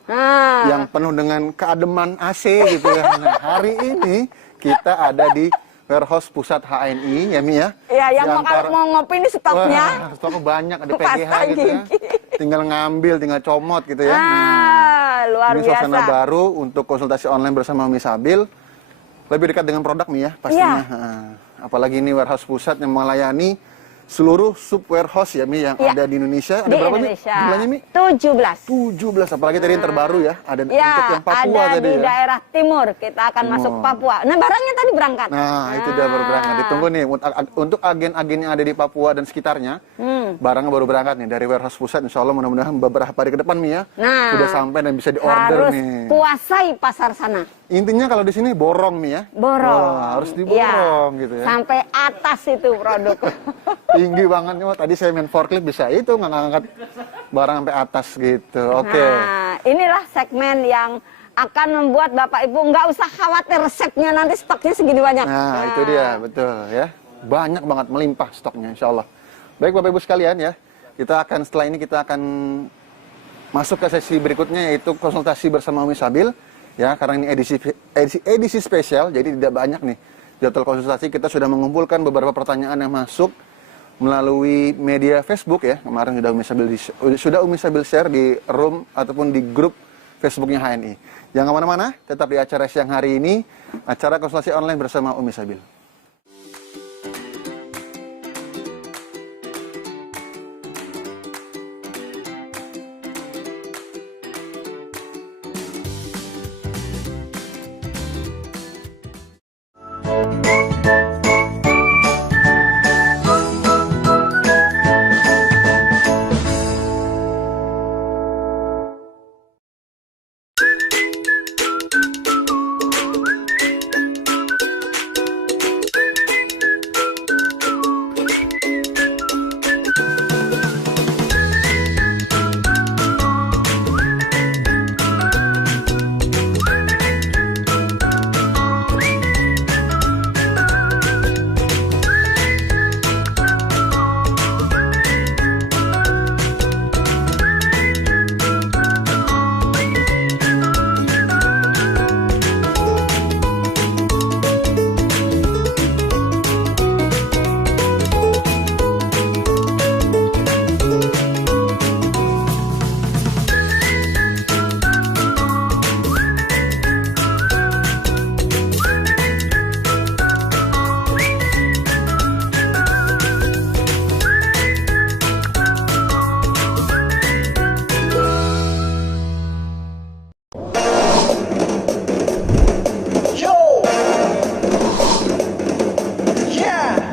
yang penuh dengan keademan AC gitu ya. Nah, hari ini kita ada di warehouse pusat HNI, ya Mi ya. Ya, yang kalau mau ngopi ini stoknya. Wah, stoknya banyak, ada Pasta PGH gitu ya. gigi. Tinggal ngambil, tinggal comot gitu ya. Luar Ini biasa. suasana baru untuk konsultasi online bersama Umi Sabil. Lebih dekat dengan produk Mi ya pastinya. Iya. Apalagi ini warehouse pusat yang melayani seluruh sub warehouse ya Mi yang Iya. ada di Indonesia. Ada Di berapa Indonesia. Mi? Jumlahnya Mi? 17. 17, apalagi tadi yang terbaru ya. Ada Ya, untuk yang Papua ada tadi di ya. daerah timur. Kita akan masuk Papua. Nah, barangnya tadi berangkat. Nah, itu udah baru berangkat. Ditunggu nih untuk agen-agen yang ada di Papua dan sekitarnya. Barangnya baru berangkat nih dari warehouse pusat. Insya Allah mudah-mudahan beberapa hari ke depan Mi ya. Nah, sudah sampai dan bisa diorder harus nih. kuasai pasar sana. Intinya kalau di sini borong Mi ya. Borong. Wah, harus diborong gitu ya. Sampai atas itu produk. Tinggi banget nih. Wah, tadi saya main forklift bisa itu ngangkat barang sampai atas gitu. Oke. Nah, inilah segmen yang akan membuat Bapak Ibu nggak usah khawatir resepnya nanti stoknya segini banyak. Nah, itu dia, betul ya. Banyak banget melimpah stoknya insya Allah. Baik Bapak Ibu sekalian ya. Setelah ini kita akan masuk ke sesi berikutnya yaitu konsultasi bersama Umi Sabil. Ya, karena ini edisi spesial, jadi tidak banyak nih jadwal konsultasi. Kita sudah mengumpulkan beberapa pertanyaan yang masuk melalui media Facebook ya. Kemarin sudah Umi Sabil share di room ataupun di grup Facebooknya HNI. Jangan kemana-mana, tetap di acara siang hari ini, acara konsultasi online bersama Umi Sabil.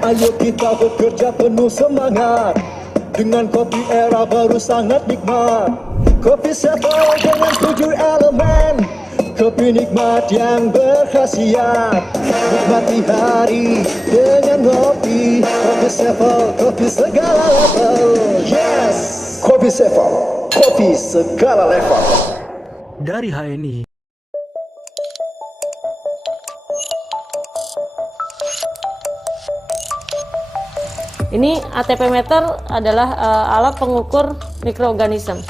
Ayo kita bekerja penuh semangat, dengan kopi era baru sangat nikmat. Kopi Sevel dengan 7 elemen, kopi nikmat yang berkhasiat. Nikmati hari dengan kopi. Kopi Sevel, kopi segala level. Yes, Kopi Sevel, kopi segala level. Dari HNI. Ini ATP meter adalah alat pengukur mikroorganisme.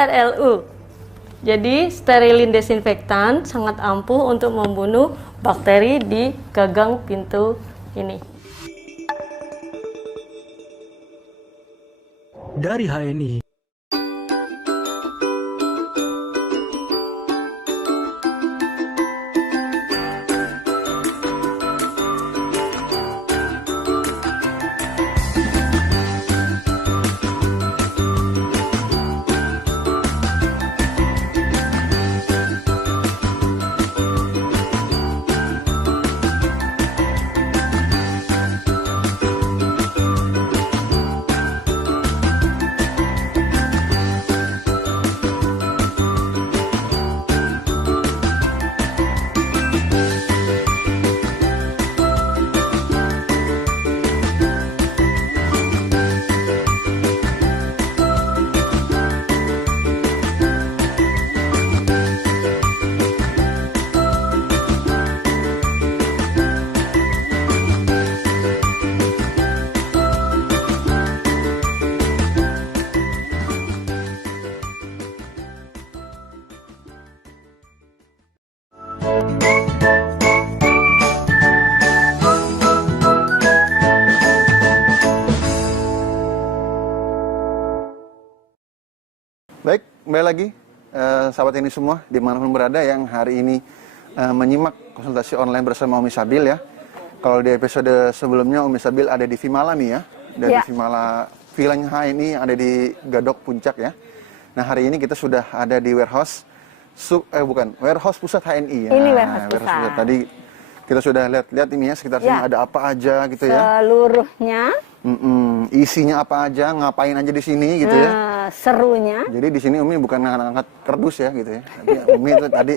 RLU. Jadi sterilin desinfektan sangat ampuh untuk membunuh bakteri di gagang pintu ini. Dari HNI. Baik, kembali lagi sahabat ini semua dimanapun berada yang hari ini menyimak konsultasi online bersama Umi Sabil ya. Kalau di episode sebelumnya Umi Sabil ada di Vimala nih ya, dari Vimala Villanya HNI yang ada di Gadok Puncak ya. Nah hari ini kita sudah ada di warehouse warehouse pusat HNI ya. Ini warehouse pusat. Tadi kita sudah lihat ini ya sekitar sini ada apa aja gitu ya. Seluruhnya. Isinya apa aja, ngapain aja di sini gitu ya. Serunya. Jadi di sini Umi bukan ngangkat kardus ya gitu ya. Tapi Umi itu tadi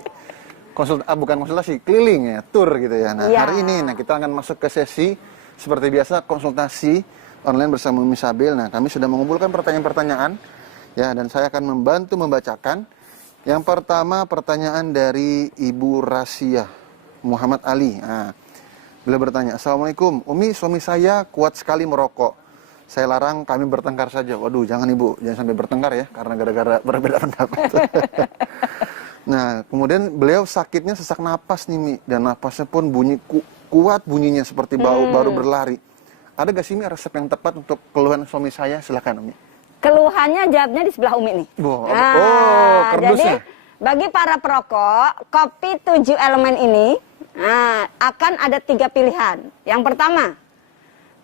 bukan konsultasi, keliling ya, tour gitu ya. Nah, hari ini kita akan masuk ke sesi seperti biasa konsultasi online bersama Umi Sabil. Nah, kami sudah mengumpulkan pertanyaan-pertanyaan ya dan saya akan membantu membacakan. Yang pertama pertanyaan dari Ibu Rasyah Muhammad Ali. Nah, beliau bertanya, "Assalamualaikum, Umi, suami saya kuat sekali merokok. Saya larang, kami bertengkar saja." Waduh, jangan Ibu, jangan sampai bertengkar ya, karena gara-gara berbeda pendapat. Nah, kemudian beliau sakitnya sesak napas nih, Mi, dan napasnya pun bunyi kuat bunyinya seperti baru berlari. Ada gak sih, Mi, resep yang tepat untuk keluhan suami saya? Silakan, Umi. Keluhannya jawabnya di sebelah Umi nih. Kardusnya. Jadi bagi para perokok, kopi 7 elemen ini akan ada 3 pilihan. Yang pertama,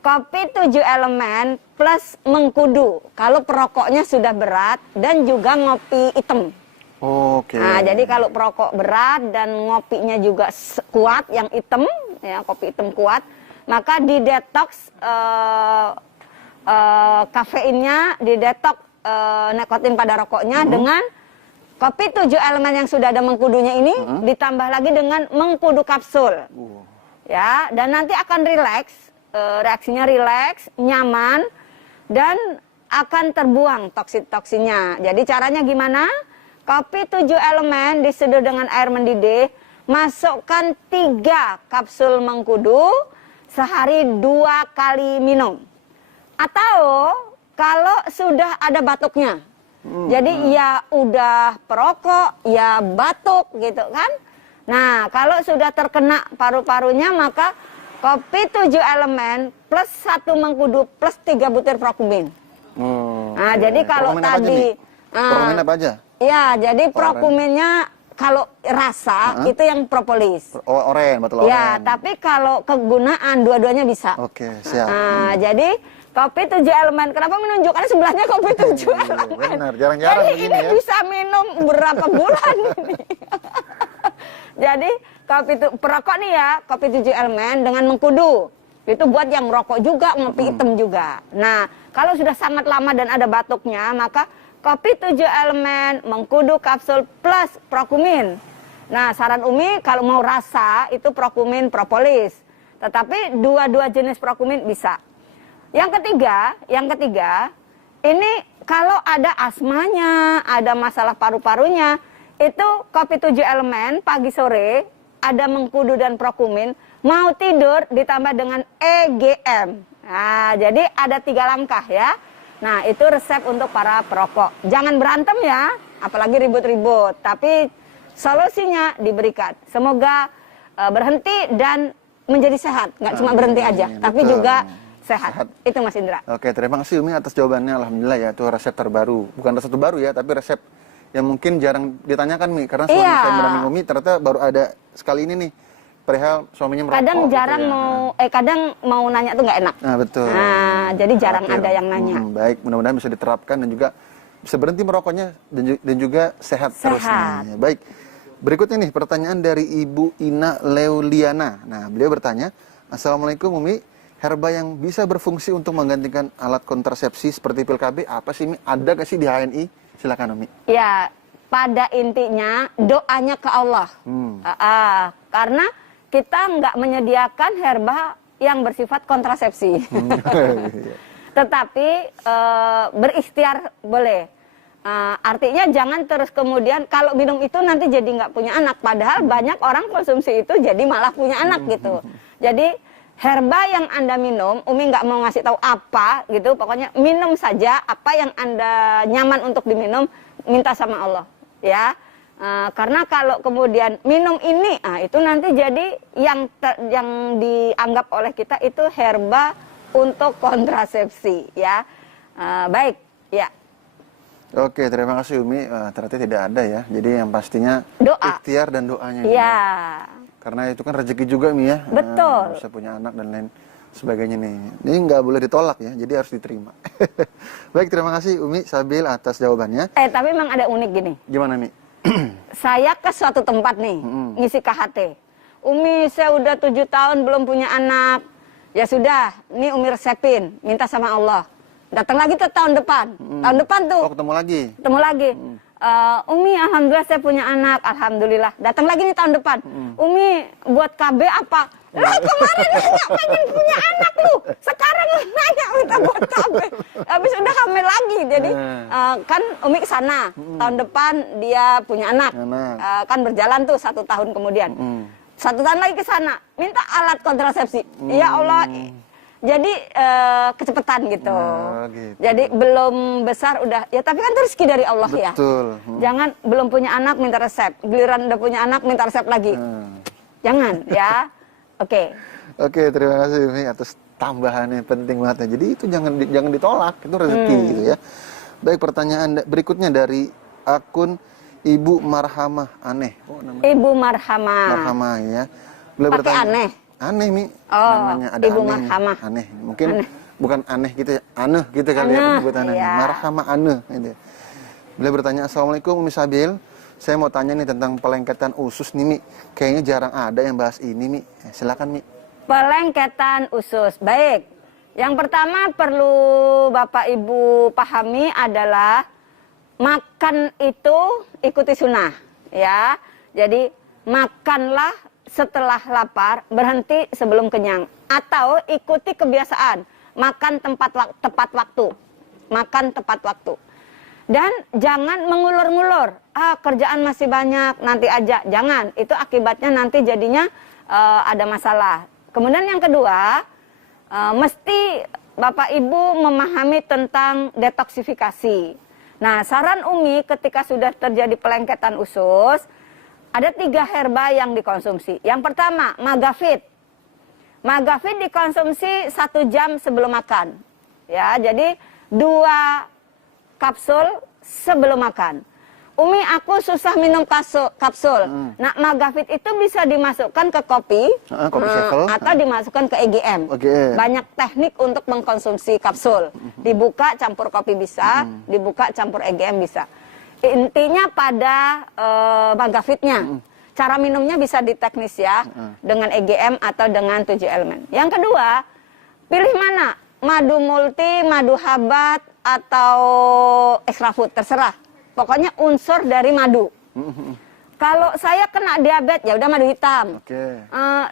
kopi 7 elemen plus mengkudu. Kalau perokoknya sudah berat dan juga ngopi hitam. Oke. Nah, jadi kalau perokok berat dan ngopinya juga kuat yang hitam, ya, kopi hitam kuat, maka di detox kafeinnya, di detox nikotin pada rokoknya dengan kopi 7 elemen yang sudah ada mengkudunya ini ditambah lagi dengan mengkudu kapsul. Ya, dan nanti akan rileks, reaksinya rileks, nyaman, dan akan terbuang toksin-toksinnya. Jadi caranya gimana? Kopi 7 elemen diseduh dengan air mendidih, masukkan 3 kapsul mengkudu, sehari 2 kali minum. Atau kalau sudah ada batuknya, jadi ya udah perokok, ya batuk gitu kan. Nah, kalau sudah terkena paru-parunya, maka kopi 7 elemen plus 1 mengkudu plus 3 butir prokumin. Nah, jadi kalau tadi prokumin apa aja? Ya, jadi prokuminnya kalau rasa itu yang propolis. Oren, betul oren. Ya, tapi kalau kegunaan dua-duanya bisa. Oke, siap. Nah, jadi kopi 7 elemen. Kenapa menunjukkan sebelahnya kopi 7 elemen? Benar, jarang-jarang jadi begini ini ya. bisa minum berapa bulan ini. Jadi kopi perokok nih ya, kopi 7 elemen dengan mengkudu. Itu buat yang merokok juga, ngopi hitam juga. Nah, kalau sudah sangat lama dan ada batuknya, maka kopi 7 elemen, mengkudu kapsul plus prokumin. Nah, saran Umi kalau mau rasa itu prokumin propolis. Tetapi dua-dua jenis prokumin bisa. Yang ketiga, ini kalau ada asmanya, ada masalah paru-parunya, itu kopi 7 elemen pagi sore ada mengkudu dan prokumin, mau tidur ditambah dengan EGM. Nah, jadi ada 3 langkah ya. Nah, itu resep untuk para perokok. Jangan berantem ya, apalagi ribut-ribut. Tapi solusinya diberikan. Semoga berhenti dan menjadi sehat. Nggak cuma berhenti aja, tapi juga sehat. Itu Mas Indra. Oke, terima kasih Umi atas jawabannya. Alhamdulillah ya, itu resep terbaru. Bukan resep terbaru ya, tapi resep yang mungkin jarang ditanyakan Mi. Karena selama saya mendampingi Umi, ternyata baru ada sekali ini nih. Perihal suaminya merokok. Kadang jarang gitu ya. kadang mau nanya tuh nggak enak. Nah, betul. Nah, jadi jarang ada yang nanya. Baik, mudah-mudahan bisa diterapkan dan juga bisa berhenti merokoknya dan juga sehat terusnya. Baik. Berikutnya nih pertanyaan dari Ibu Ina Leuliana. Nah, beliau bertanya, Assalamualaikum Umi, herba yang bisa berfungsi untuk menggantikan alat kontrasepsi seperti pil KB apa sih Mi? Ada nggak sih di HNI? Silakan Umi. Ya, pada intinya doanya ke Allah. Karena kita nggak menyediakan herba yang bersifat kontrasepsi. Tetapi berikhtiar boleh. Artinya jangan terus kemudian kalau minum itu nanti jadi nggak punya anak. Padahal banyak orang konsumsi itu jadi malah punya anak gitu. Jadi herba yang Anda minum, Umi nggak mau ngasih tahu apa gitu. Pokoknya minum saja apa yang Anda nyaman untuk diminum, minta sama Allah. Ya. Karena kalau kemudian minum ini, itu nanti jadi yang dianggap oleh kita itu herba untuk kontrasepsi, ya. Baik, ya. Oke, terima kasih Umi. Ternyata tidak ada ya. Jadi yang pastinya ikhtiar dan doanya. Iya. Karena itu kan rezeki juga Mi ya. Betul. Bisa punya anak dan lain sebagainya nih. Ini nggak boleh ditolak ya. Jadi harus diterima. Baik, terima kasih Umi Sabil atas jawabannya. Tapi memang ada unik gini. Gimana Mi? Saya ke suatu tempat nih, ngisi KHT. Umi, saya udah 7 tahun belum punya anak. Ya sudah, ini Umi resepin, minta sama Allah. Datang lagi tuh tahun depan. Tahun depan tuh. Oh, ketemu lagi. Ketemu lagi. Umi, alhamdulillah saya punya anak. Alhamdulillah. Datang lagi nih tahun depan. Umi, buat KB apa? Lah kemarin nanya pengen punya anak lu. Sekarang lu nanya minta buat KB. Habis udah hamil lagi. Jadi kan Umi kesana. Tahun depan dia punya anak. Kan berjalan tuh 1 tahun kemudian. 1 tahun lagi kesana. Minta alat kontrasepsi. Ya Allah. Jadi kecepatan gitu. Gitu. Jadi belum besar udah ya, tapi kan itu rezeki dari Allah. Betul. Ya. Jangan belum punya anak minta resep, giliran udah punya anak minta resep lagi. Jangan ya. Oke, terima kasih Umi atas tambahannya, penting banget ya. Jadi itu jangan ditolak, itu rezeki gitu ya. Baik, pertanyaan berikutnya dari akun Ibu Marhamah Aneh. Ibu Marhamah. Marhamah ya. Beliau bertanya. Aneh. Aneh Mi, namanya ada Ibu aneh, Marhamah. Aneh, mungkin bukan aneh gitu ya, aneh gitu kali ya penyebutannya. Iya. Marhamah Aneh. Gitu. Beliau bertanya, Assalamualaikum Umi Sabil, Saya mau tanya nih tentang pelengketan usus nih, Mi. Kayaknya jarang ada yang bahas ini, Mi. Silakan, Mi. Pelengketan usus. Baik. Yang pertama perlu Bapak Ibu pahami adalah makan itu ikuti sunnah, ya. Jadi makanlah setelah lapar, berhenti sebelum kenyang, atau ikuti kebiasaan makan tepat waktu. Makan tepat waktu. Dan jangan mengulur-ngulur. Kerjaan masih banyak, nanti aja. Jangan. Itu akibatnya nanti jadinya ada masalah. Kemudian yang kedua, mesti Bapak Ibu memahami tentang detoksifikasi. Nah, saran Umi ketika sudah terjadi pelengketan usus, ada 3 herba yang dikonsumsi. Yang pertama, Magafit. Magafit dikonsumsi 1 jam sebelum makan. Ya, jadi 2 kapsul sebelum makan. Umi, aku susah minum kapsul. Nah, Magafit itu bisa dimasukkan ke kopi, atau dimasukkan ke EGM. Banyak teknik untuk mengkonsumsi kapsul. Dibuka campur kopi bisa, dibuka campur EGM bisa. Intinya pada Magafitnya. Cara minumnya bisa diteknis ya, dengan EGM atau dengan 7 elemen. Yang kedua, pilih mana? Madu multi, madu habat, atau extra food, terserah. Pokoknya unsur dari madu. Kalau saya kena diabetes, ya udah madu hitam.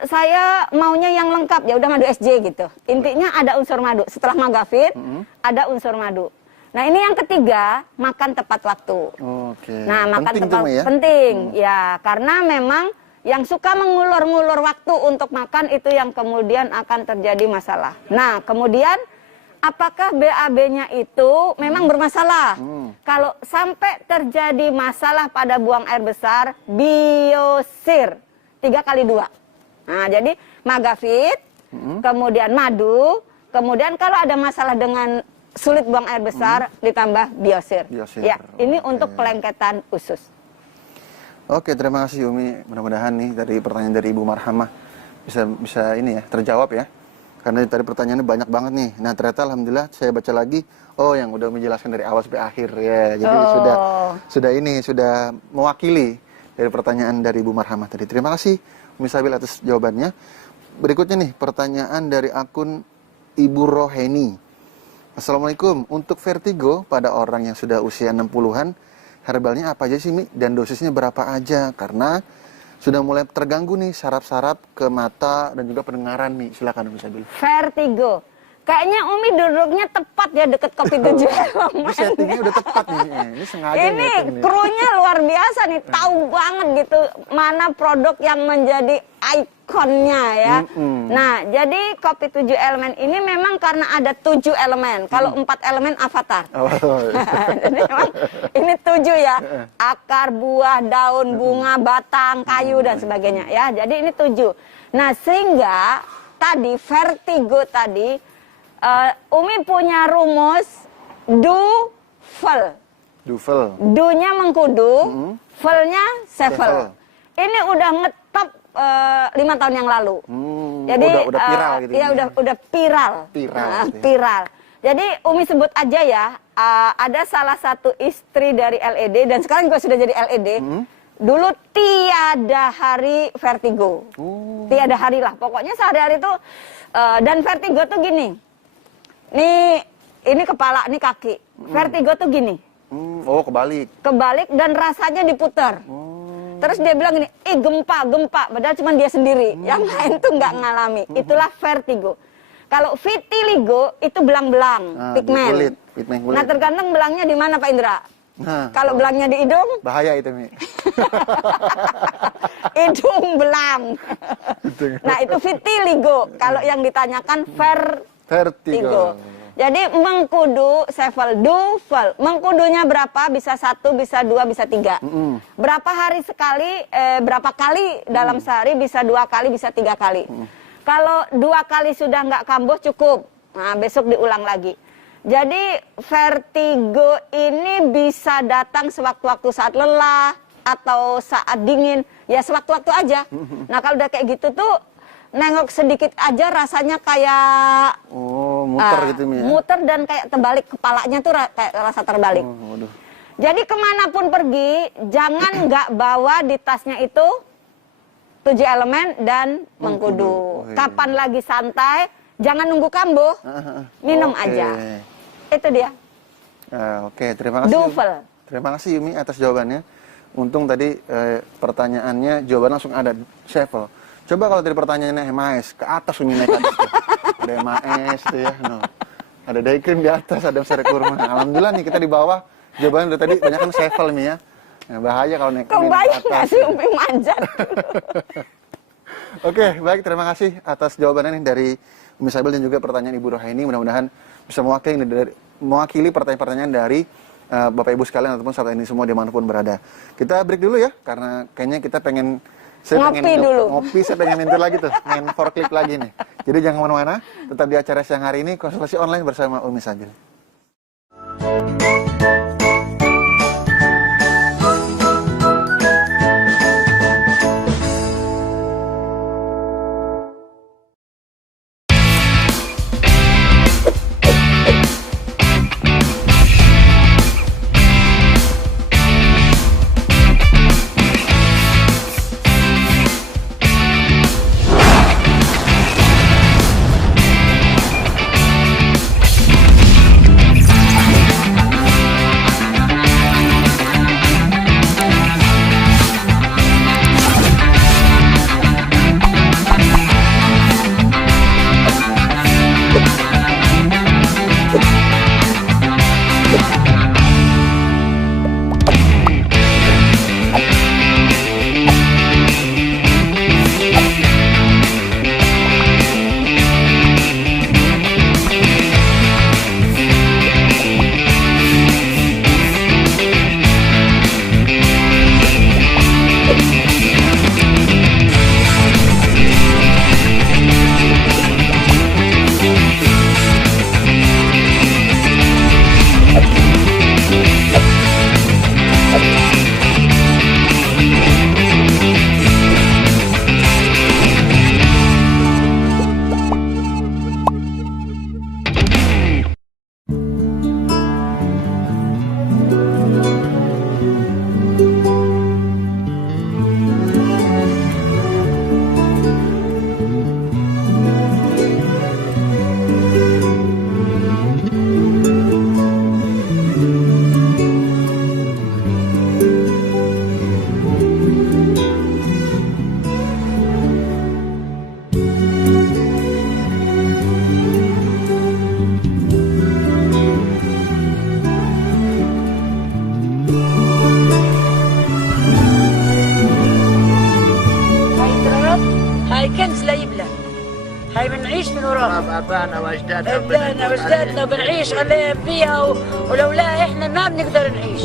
Saya maunya yang lengkap, ya udah madu SJ gitu. Intinya ada unsur madu. Setelah Magafit, ada unsur madu. Nah, ini yang ketiga, makan tepat waktu. Nah, makan tepat penting ya, karena memang yang suka mengulur-ngulur waktu untuk makan itu yang kemudian akan terjadi masalah. Nah, kemudian apakah BAB-nya itu memang bermasalah? Kalau sampai terjadi masalah pada buang air besar, biosir 3x2. Nah, jadi Magafit, kemudian madu, kemudian kalau ada masalah dengan sulit buang air besar, ditambah biosir. Ya, ini untuk pelengketan usus. Oke, terima kasih Umi. Mudah-mudahan nih dari pertanyaan dari Ibu Marhamah bisa ini ya terjawab ya. Karena tadi pertanyaannya banyak banget nih. Nah, ternyata alhamdulillah saya baca lagi, yang udah menjelaskan dari awal sampai akhir ya. Jadi sudah mewakili dari pertanyaan dari Ibu Marhamah tadi. Terima kasih Umi Sabil atas jawabannya. Berikutnya nih pertanyaan dari akun Ibu Roheni. Assalamualaikum. Untuk vertigo pada orang yang sudah usia 60-an, herbalnya apa aja sih, Mi? Dan dosisnya berapa aja? Karena sudah mulai terganggu nih saraf-saraf ke mata dan juga pendengaran, Mi. Silakan Umi Sabil. Vertigo. Kayaknya Umi duduknya tepat ya deket Kopi 7 Elemen. Ini settingnya udah tepat nih. Ini sengaja. Ini krunya luar biasa nih. Tahu banget gitu mana produk yang menjadi ikonnya ya. Nah, jadi Kopi 7 Elemen ini memang karena ada 7 elemen. Kalau 4 elemen avatar. Jadi memang ini 7 ya. Akar, buah, daun, bunga, batang, kayu dan sebagainya ya. Jadi ini 7. Nah, sehingga tadi vertigo tadi Umi punya rumus Dufel. Du-nya mengkudu, fel-nya sevel. Ini udah ngetop 5 tahun yang lalu. Jadi udah viral gitu. Ya udah viral. Viral. Jadi Umi sebut aja ya, ada salah satu istri dari LED dan sekarang juga sudah jadi LED. Dulu tiada hari vertigo. Tiada hari lah. Pokoknya sehari-hari itu dan vertigo tuh gini. Ini kepala, ini kaki. Vertigo tuh gini. Kebalik. Kebalik dan rasanya diputar. Terus dia bilang gini, gempa. Padahal cuma dia sendiri. Yang lain tuh nggak ngalami. Itulah vertigo. Kalau vitiligo itu belang-belang, pigmen. Nah, tergantung belangnya di mana Pak Indra. Kalau belangnya di hidung, bahaya itu, Mi. hidung belang. Nah, itu vitiligo. Kalau yang ditanyakan vertigo. Jadi mengkudu, sevel, dufel. Mengkudunya berapa? Bisa 1, bisa 2, bisa 3. Berapa hari sekali, berapa kali dalam sehari? Bisa 2 kali, bisa 3 kali. Kalau 2 kali sudah nggak kambuh, cukup. Nah, besok diulang lagi. Jadi vertigo ini bisa datang sewaktu-waktu saat lelah atau saat dingin. Ya sewaktu-waktu aja. Nah, kalau udah kayak gitu tuh, nengok sedikit aja rasanya kayak muter gitu ya. Muter dan kayak terbalik kepalanya tuh kayak rasa terbalik. Jadi kemanapun pergi, jangan nggak bawa di tasnya itu 7 elemen dan mengkudu. Oh, iya. Kapan lagi santai, jangan nunggu kambuh, minum Oke. aja. Itu dia. Oke, terima kasih. Duvel. Terima kasih Yumi atas jawabannya. Untung tadi pertanyaannya jawaban langsung ada Shevel. Coba kalau tadi pertanyaannya MAS, ke atas Yumi naik ke atas tuh. Ada MAS tuh ya. No. Ada dai cream di atas, ada sari kurma. Alhamdulillah nih kita di bawah. Jawabannya dari tadi banyak kan Shevel nih ya. Nah, bahaya kalau naik Kebayang nggak sih Umi manjat? Oke, baik, terima kasih atas jawabannya nih dari Umi Sabil dan juga pertanyaan Ibu Rohaini. Mudah-mudahan bisa mewakili pertanyaan-pertanyaan dari Bapak Ibu sekalian ataupun sahabat ini semua dimanapun berada. Kita break dulu ya, karena kayaknya kita pengen ngopi, saya pengen minta lagi tuh, main forklift lagi nih. Jadi jangan kemana-mana, tetap di acara siang hari ini konsultasi online bersama Umi Sabil. هاي بنعيش من وراها ابانا واجدادنا بنعيش عليها فيها ولولا احنا ما بنقدر نعيش.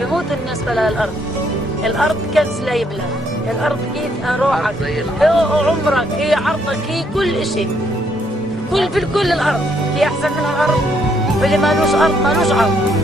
بموت الناس بلا الارض كنز لا يبلى. الارض هي روحك، هي عمرك، هي عرضك، هي كل شيء. في كل الارض هي احسن من الارض. واللي مالوش ارض مالوش عرض.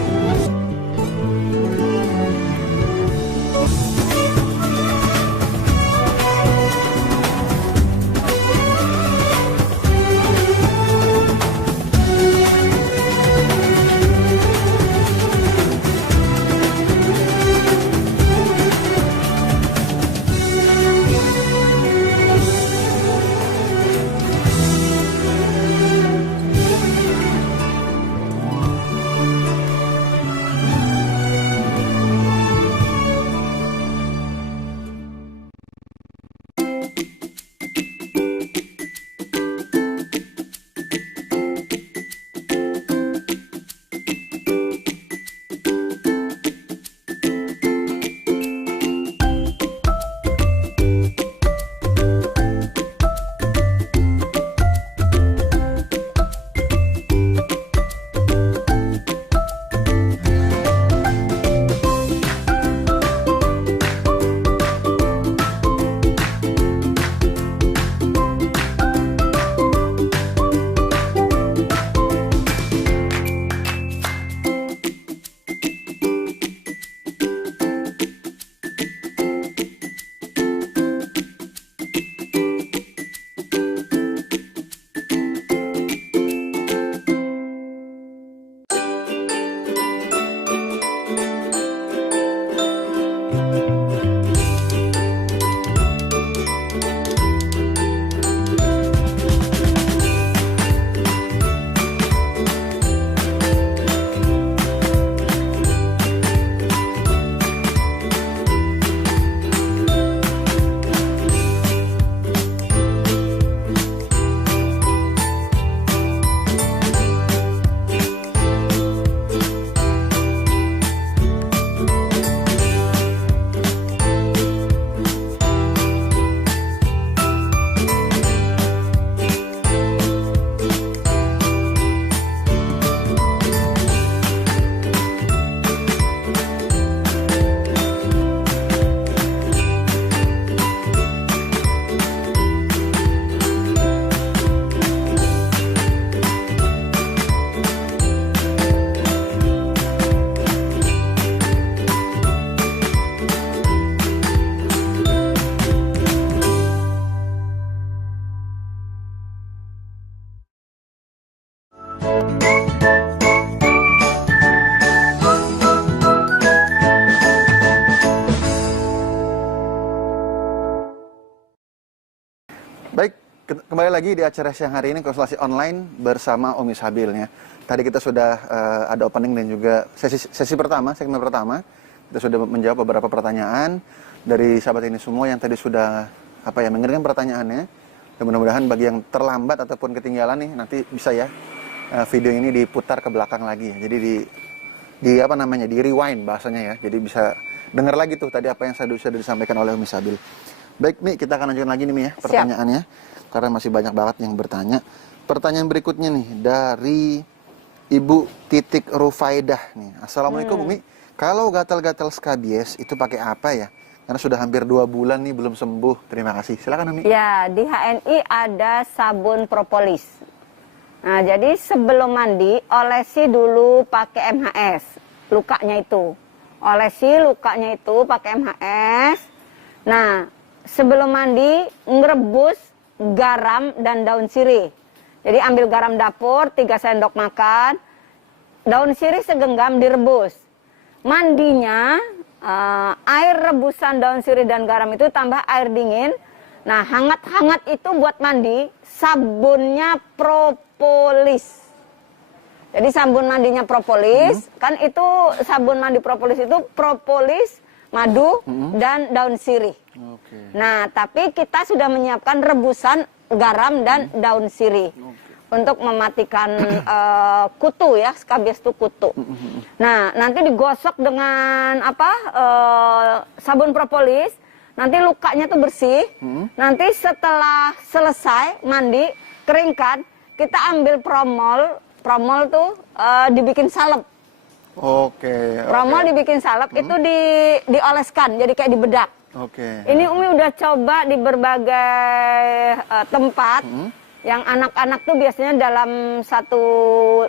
Kembali lagi di acara siang hari ini, konsultasi online bersama Umi Sabil ya. Tadi kita sudah ada opening dan juga sesi pertama, segmen pertama. Kita sudah menjawab beberapa pertanyaan dari sahabat ini semua yang tadi sudah mengirimkan pertanyaannya. Dan mudah-mudahan bagi yang terlambat ataupun ketinggalan nih, nanti bisa ya video ini diputar ke belakang lagi ya. Jadi di rewind bahasanya ya. Jadi bisa dengar lagi tuh tadi apa yang sudah disampaikan oleh Umi Sabil. Baik, Mi, kita akan lanjutkan lagi nih, Mi ya, pertanyaannya. Karena masih banyak banget yang bertanya. Pertanyaan berikutnya nih dari Ibu Titik Rufaidah nih. Assalamualaikum Umi. Kalau gatal-gatal skabies itu pakai apa ya? Karena sudah hampir 2 bulan nih belum sembuh. Terima kasih. Silakan Umi. Ya, di HNI ada sabun propolis. Nah, jadi sebelum mandi olesi dulu pakai MHS. Lukanya itu. Olesi lukanya itu pakai MHS. Nah, sebelum mandi ngerebus garam dan daun sirih. Jadi ambil garam dapur 3 sendok makan, daun sirih segenggam direbus. Mandinya air rebusan daun sirih dan garam itu tambah air dingin. Nah, hangat-hangat itu buat mandi, sabunnya propolis. Jadi sabun mandinya propolis, kan itu sabun mandi propolis itu propolis, madu, dan daun sirih. Nah, tapi kita sudah menyiapkan rebusan garam dan daun sirih untuk mematikan kutu ya, skabies itu kutu. Nah, nanti digosok dengan sabun propolis, nanti lukanya tuh bersih. Nanti setelah selesai mandi, keringkan, kita ambil promol tuh dibikin salep. Promol dibikin salep itu dioleskan, jadi kayak dibedak. Ini Umi udah coba di berbagai tempat yang anak-anak tuh biasanya dalam satu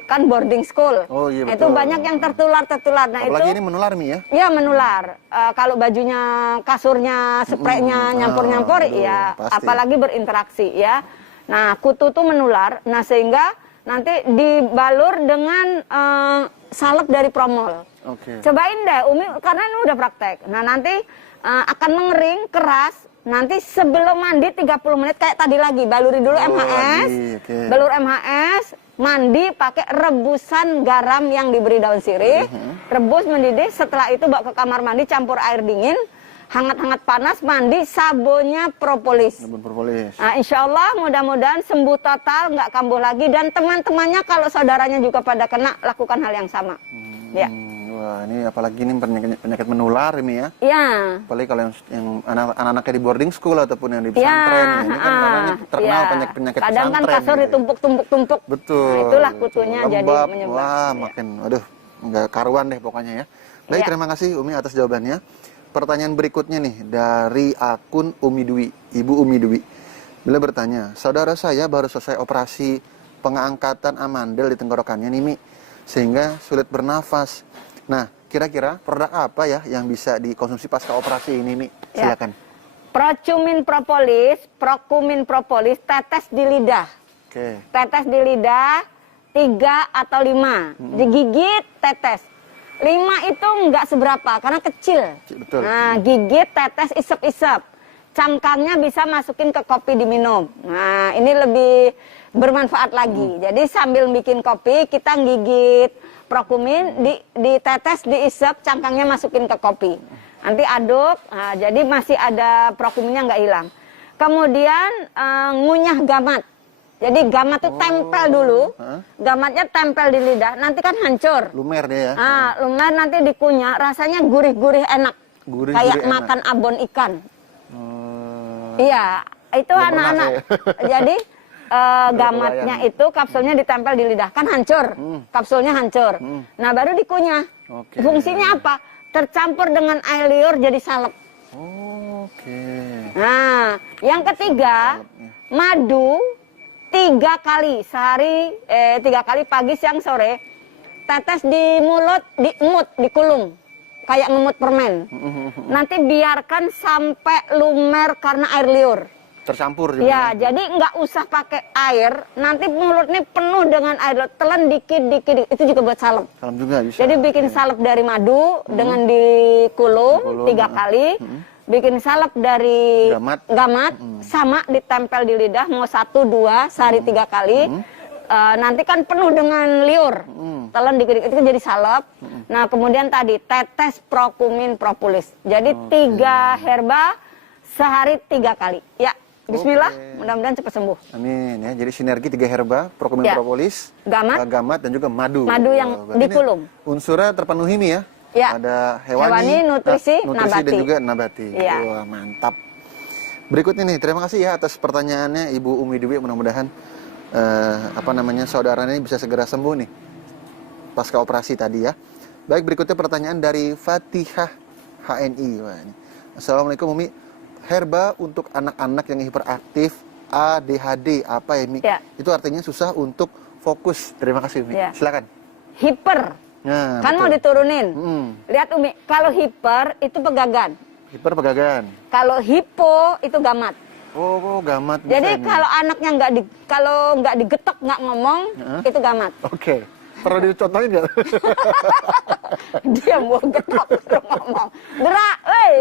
kan boarding school. Iya, itu banyak yang tertular. Nah, apalagi itu ini menular Mi ya? Iya menular. Kalau bajunya, kasurnya, spraynya nyampur-nyampur ya, pasti. Apalagi berinteraksi ya. Nah, kutu tuh menular. Nah, sehingga nanti dibalur dengan salep dari promol. Cobain deh Umi, karena ini udah praktek. Nah, nanti akan mengering keras. Nanti sebelum mandi 30 menit kayak tadi lagi, baluri dulu MHS. Balur MHS, mandi pakai rebusan garam yang diberi daun sirih. Rebus mendidih, setelah itu bawa ke kamar mandi, campur air dingin. Hangat-hangat panas, mandi, sabunnya propolis. Nah, insya Allah mudah-mudahan sembuh total, nggak kambuh lagi. Dan teman-temannya kalau saudaranya juga pada kena, lakukan hal yang sama. Ya. Wah, ini apalagi ini penyakit menular ini ya. Iya. Apalagi kalau yang anak-anaknya di boarding school ataupun yang di pesantren. Ini kan namanya terkenal penyakit kadang kan kasur ditumpuk-tumpuk. Betul. Nah, itulah kutunya lembab, jadi menyebab. Wah, makin nggak karuan deh pokoknya ya. Baik, terima kasih Umi atas jawabannya. Pertanyaan berikutnya nih dari akun Umi Dwi, Ibu Umi Dwi. Beliau bertanya, saudara saya baru selesai operasi pengangkatan amandel di tenggorokannya nih Mi, sehingga sulit bernafas. Nah, kira-kira produk apa ya yang bisa dikonsumsi pasca operasi ini Mi? Silakan. Procumin propolis, tetes di lidah. Tetes di lidah 3 atau 5. Digigit, tetes. 5 itu nggak seberapa karena kecil. Betul. Nah, gigit, tetes, isep-isep. Cangkangnya bisa masukin ke kopi diminum. Nah, ini lebih bermanfaat lagi. Jadi sambil bikin kopi, kita gigit prokumin, ditetes, diisep, cangkangnya masukin ke kopi. Nanti aduk, nah, jadi masih ada prokuminnya nggak hilang. Kemudian ngunyah gamat. Jadi gamat tuh tempel dulu, gamatnya tempel di lidah, nanti kan hancur. Lumer deh ya. Lumer nanti dikunyah, rasanya gurih-gurih enak. Kayak enak. Makan abon ikan. Iya, itu anak-anak. Jadi gamatnya itu kapsulnya ditempel di lidah, kan hancur. Kapsulnya hancur. Nah, baru dikunyah. Fungsinya apa? Tercampur dengan air liur jadi salep. Nah, yang ketiga, madu 3 kali sehari, 3 kali pagi, siang, sore, tetes di mulut, diemut, dikulung, kayak ngemut permen. Nanti biarkan sampai lumer karena air liur. Tercampur juga. Ya, jadi nggak usah pakai air, nanti mulut ini penuh dengan air, telan dikit-dikit, itu juga buat salep. Salep juga bisa. Jadi bikin salep dari madu dengan dikulung 3 kali. bikin salep dari gamat, sama ditempel di lidah, mau 1, 2, sehari 3 kali. Nanti kan penuh dengan liur, telan dikit-dikit itu jadi salep. Nah kemudian tadi tetes prokumin propolis. Jadi 3 herba sehari 3 kali. Ya, Bismillah, mudah-mudahan cepat sembuh. Amin ya. Jadi sinergi 3 herba, prokumin propolis, gamat dan juga madu. Madu yang dikulum. Unsurnya terpenuhi nih ya. Ya. Ada hewani, nutrisi, dan juga nabati. Ya. Wah, mantap. Berikutnya nih, terima kasih ya atas pertanyaannya Ibu Umi Dewi. Mudah-mudahan saudaranya ini bisa segera sembuh nih pasca operasi tadi ya. Baik, berikutnya pertanyaan dari Fatihah HNI. Wah, ini. Assalamualaikum Umi. Herba untuk anak-anak yang hiperaktif ADHD apa ya Mi? Ya. Itu artinya susah untuk fokus. Terima kasih Umi. Ya. Silakan. Hiper. Nah, Kan betul. mau diturunin. Lihat Umi, kalau hiper itu pegagan. Hiper pegagan. Kalau hipo itu gamat. Oh, gamat. Jadi kalau anaknya nggak digetok, nggak ngomong, itu gamat. Oke. Perlu dicontohin nggak? Dia mau getok terus ngomong, gerak, woi.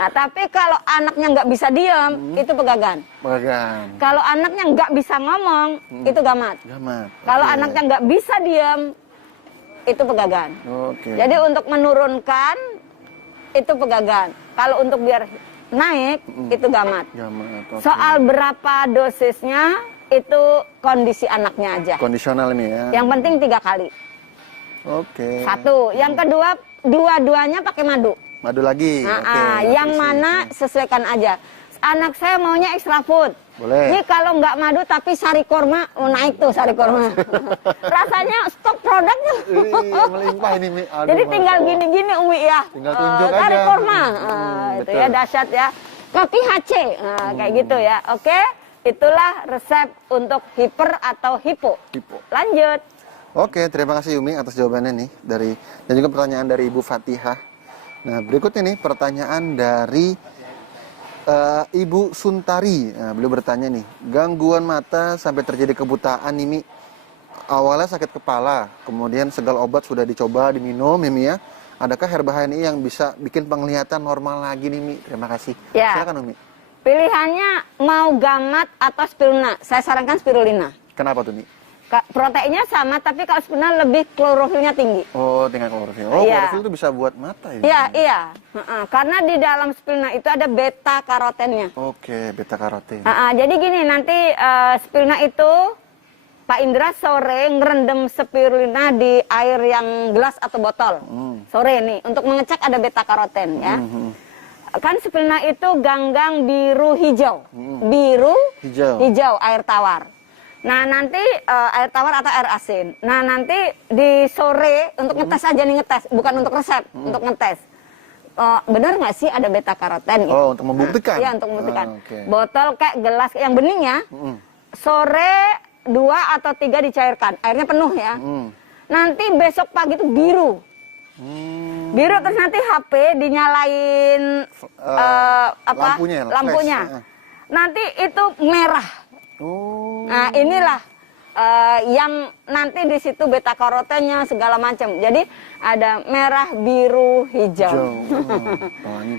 Nah, tapi kalau anaknya nggak bisa diam, itu pegagan. Pegagan. Kalau anaknya nggak bisa ngomong, itu gamat. Gamat. Kalau anaknya nggak bisa diam, itu pegagan. Oke. Jadi untuk menurunkan, itu pegagan. Kalau untuk biar naik, itu gamat. Gamat. Oke. Soal berapa dosisnya, itu kondisi anaknya aja. Kondisional ini ya. Yang penting 3 kali. Oke. 1. Yang kedua, dua-duanya pakai madu. Madu lagi. Yang mana sesuaikan aja. Anak saya maunya extra food. Boleh. Ini kalau nggak madu tapi sari korma, naik tuh sari korma. Rasanya stok produknya. Melimpah ini Mi. Aduh, Jadi tinggal gini-gini Umi ya. Tinggal tunjuk aja. Sari korma. Itu betul. ya dahsyat ya. Kopi HC. Kayak gitu ya. Oke. Itulah resep untuk hiper atau hipo. Lanjut. Oke, terima kasih Yumi atas jawabannya nih dan juga pertanyaan dari Ibu Fatihah. Nah, berikutnya nih pertanyaan dari Ibu Suntari. Nah, beliau bertanya nih, gangguan mata sampai terjadi kebutaan nih Mi. Awalnya sakit kepala, kemudian segala obat sudah dicoba diminum ya Mi ya. Adakah herba HNI yang bisa bikin penglihatan normal lagi nih Mi? Terima kasih. Ya. Silakan Umi. Pilihannya mau gamat atau spirulina. Saya sarankan spirulina. Kenapa tuh Mi? Proteinnya sama, tapi kalau spirulina lebih klorofilnya tinggi. Oh, dengan klorofil. Oh, Iya. klorofil itu bisa buat mata ya? Iya, iya. Karena di dalam spirulina itu ada beta karotennya. Oke, beta karoten. Jadi gini, nanti spirulina itu Pak Indra sore ngerendam spirulina di air yang gelas atau botol. Sore nih, untuk mengecek ada beta karoten ya. Kan spirulina itu ganggang biru hijau. Biru hijau air tawar. Nah nanti air tawar atau air asin. Nah nanti di sore untuk ngetes aja nih, ngetes, bukan untuk resep, untuk ngetes. Benar nggak sih ada beta karoten? Gitu. Oh, untuk membuktikan. Iya, untuk membuktikan. Okay. Botol kayak gelas yang bening ya. Sore 2 atau 3 dicairkan, airnya penuh ya. Nanti besok pagi itu biru. Biru, terus nanti HP dinyalain lampunya. Nanti itu merah. Nah inilah yang nanti di situ beta karotennya segala macam. Jadi ada merah, biru, hijau.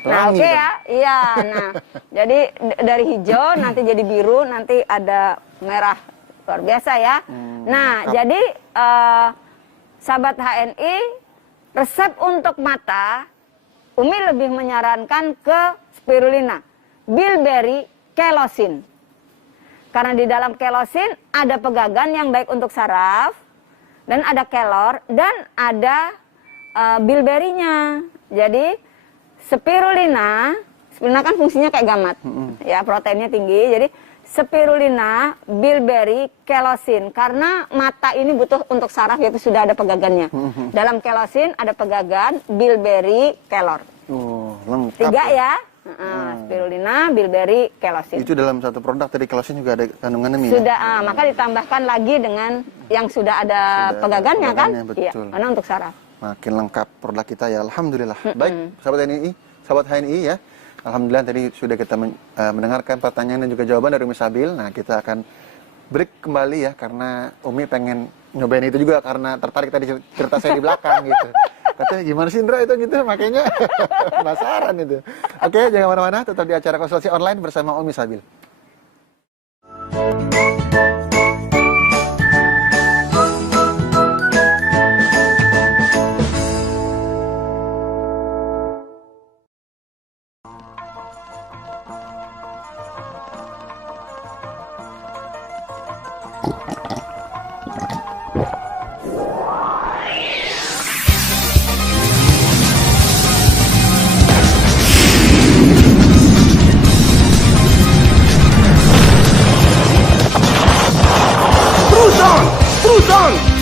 Nah oke ya, iya. Nah jadi dari hijau nanti jadi biru, nanti ada merah, luar biasa ya. Nah jadi sahabat HNI, resep untuk mata, Umi lebih menyarankan ke spirulina, bilberry, kelosin. Karena di dalam kelosin ada pegagan yang baik untuk saraf, dan ada kelor, dan ada bilberry-nya. Jadi spirulina kan fungsinya kayak gamat, ya proteinnya tinggi. Jadi spirulina, bilberry, kelosin. Karena mata ini butuh untuk saraf, yaitu sudah ada pegagannya. Dalam kelosin ada pegagan, bilberry, kelor. Lengkap. 3 ya. Spirulina, bilberry, kelosin. Itu dalam satu produk tadi kelosin juga ada kandungannya Mi. Sudah, maka ditambahkan lagi dengan yang sudah ada pegagannya kan? Iya, karena untuk saraf. Makin lengkap produk kita ya, alhamdulillah. Baik, sahabat HNI ya. Alhamdulillah tadi sudah kita mendengarkan pertanyaan dan juga jawaban dari Umi Sabil. Nah, kita akan break kembali ya, karena Umi pengen nyobain itu juga karena tertarik tadi cerita saya di belakang gitu. Katanya gimana sih Indra itu gitu, makanya penasaran itu. Oke, jangan kemana-mana, tetap di acara konsultasi online bersama Umi Sabil.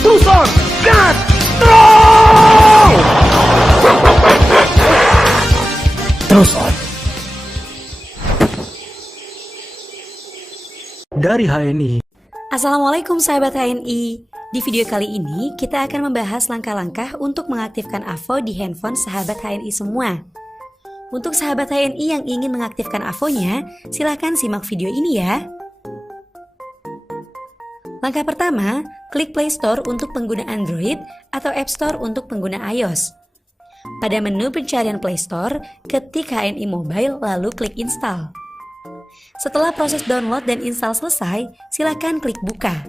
Terus on, gas, strong! Terus on. Dari HNI. Assalamualaikum sahabat HNI. Di video kali ini kita akan membahas langkah-langkah untuk mengaktifkan AVO di handphone sahabat HNI semua. Untuk sahabat HNI yang ingin mengaktifkan AVO-nya, silahkan simak video ini ya. Langkah pertama, klik Play Store untuk pengguna Android atau App Store untuk pengguna iOS. Pada menu pencarian Play Store, ketik HNI Mobile lalu klik Install. Setelah proses download dan install selesai, silakan klik buka.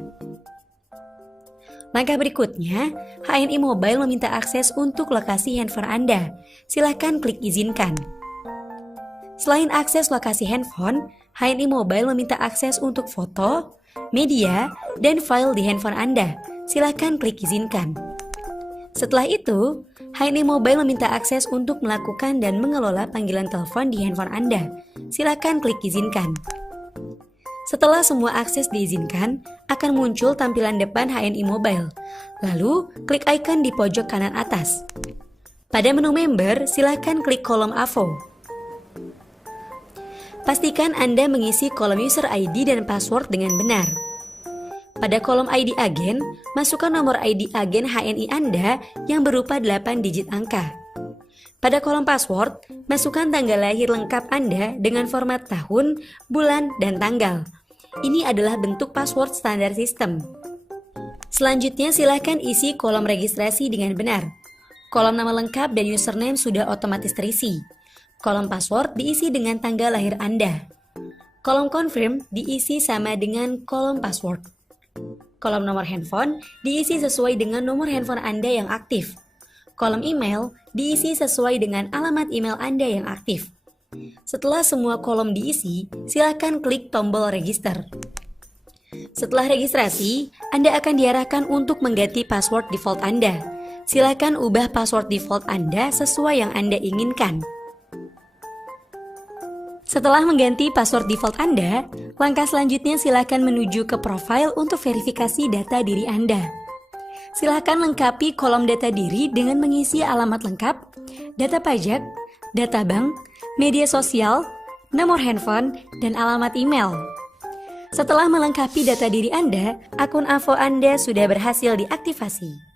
Langkah berikutnya, HNI Mobile meminta akses untuk lokasi handphone Anda. Silakan klik izinkan. Selain akses lokasi handphone, HNI Mobile meminta akses untuk foto, media, dan file di handphone Anda. Silakan klik izinkan. Setelah itu, HNI Mobile meminta akses untuk melakukan dan mengelola panggilan telepon di handphone Anda. Silakan klik izinkan. Setelah semua akses diizinkan, akan muncul tampilan depan HNI Mobile. Lalu, klik icon di pojok kanan atas. Pada menu member, silakan klik kolom AVO. Pastikan Anda mengisi kolom user ID dan password dengan benar. Pada kolom ID agen, masukkan nomor ID agen HNI Anda yang berupa 8 digit angka. Pada kolom password, masukkan tanggal lahir lengkap Anda dengan format tahun, bulan, dan tanggal. Ini adalah bentuk password standar sistem. Selanjutnya silakan isi kolom registrasi dengan benar. Kolom nama lengkap dan username sudah otomatis terisi. Kolom password diisi dengan tanggal lahir Anda. Kolom confirm diisi sama dengan kolom password. Kolom nomor handphone diisi sesuai dengan nomor handphone Anda yang aktif. Kolom email diisi sesuai dengan alamat email Anda yang aktif. Setelah semua kolom diisi, silakan klik tombol register. Setelah registrasi, Anda akan diarahkan untuk mengganti password default Anda. Silakan ubah password default Anda sesuai yang Anda inginkan. Setelah mengganti password default Anda, langkah selanjutnya silakan menuju ke profile untuk verifikasi data diri Anda. Silakan lengkapi kolom data diri dengan mengisi alamat lengkap, data pajak, data bank, media sosial, nomor handphone, dan alamat email. Setelah melengkapi data diri Anda, akun AVO Anda sudah berhasil diaktifasi.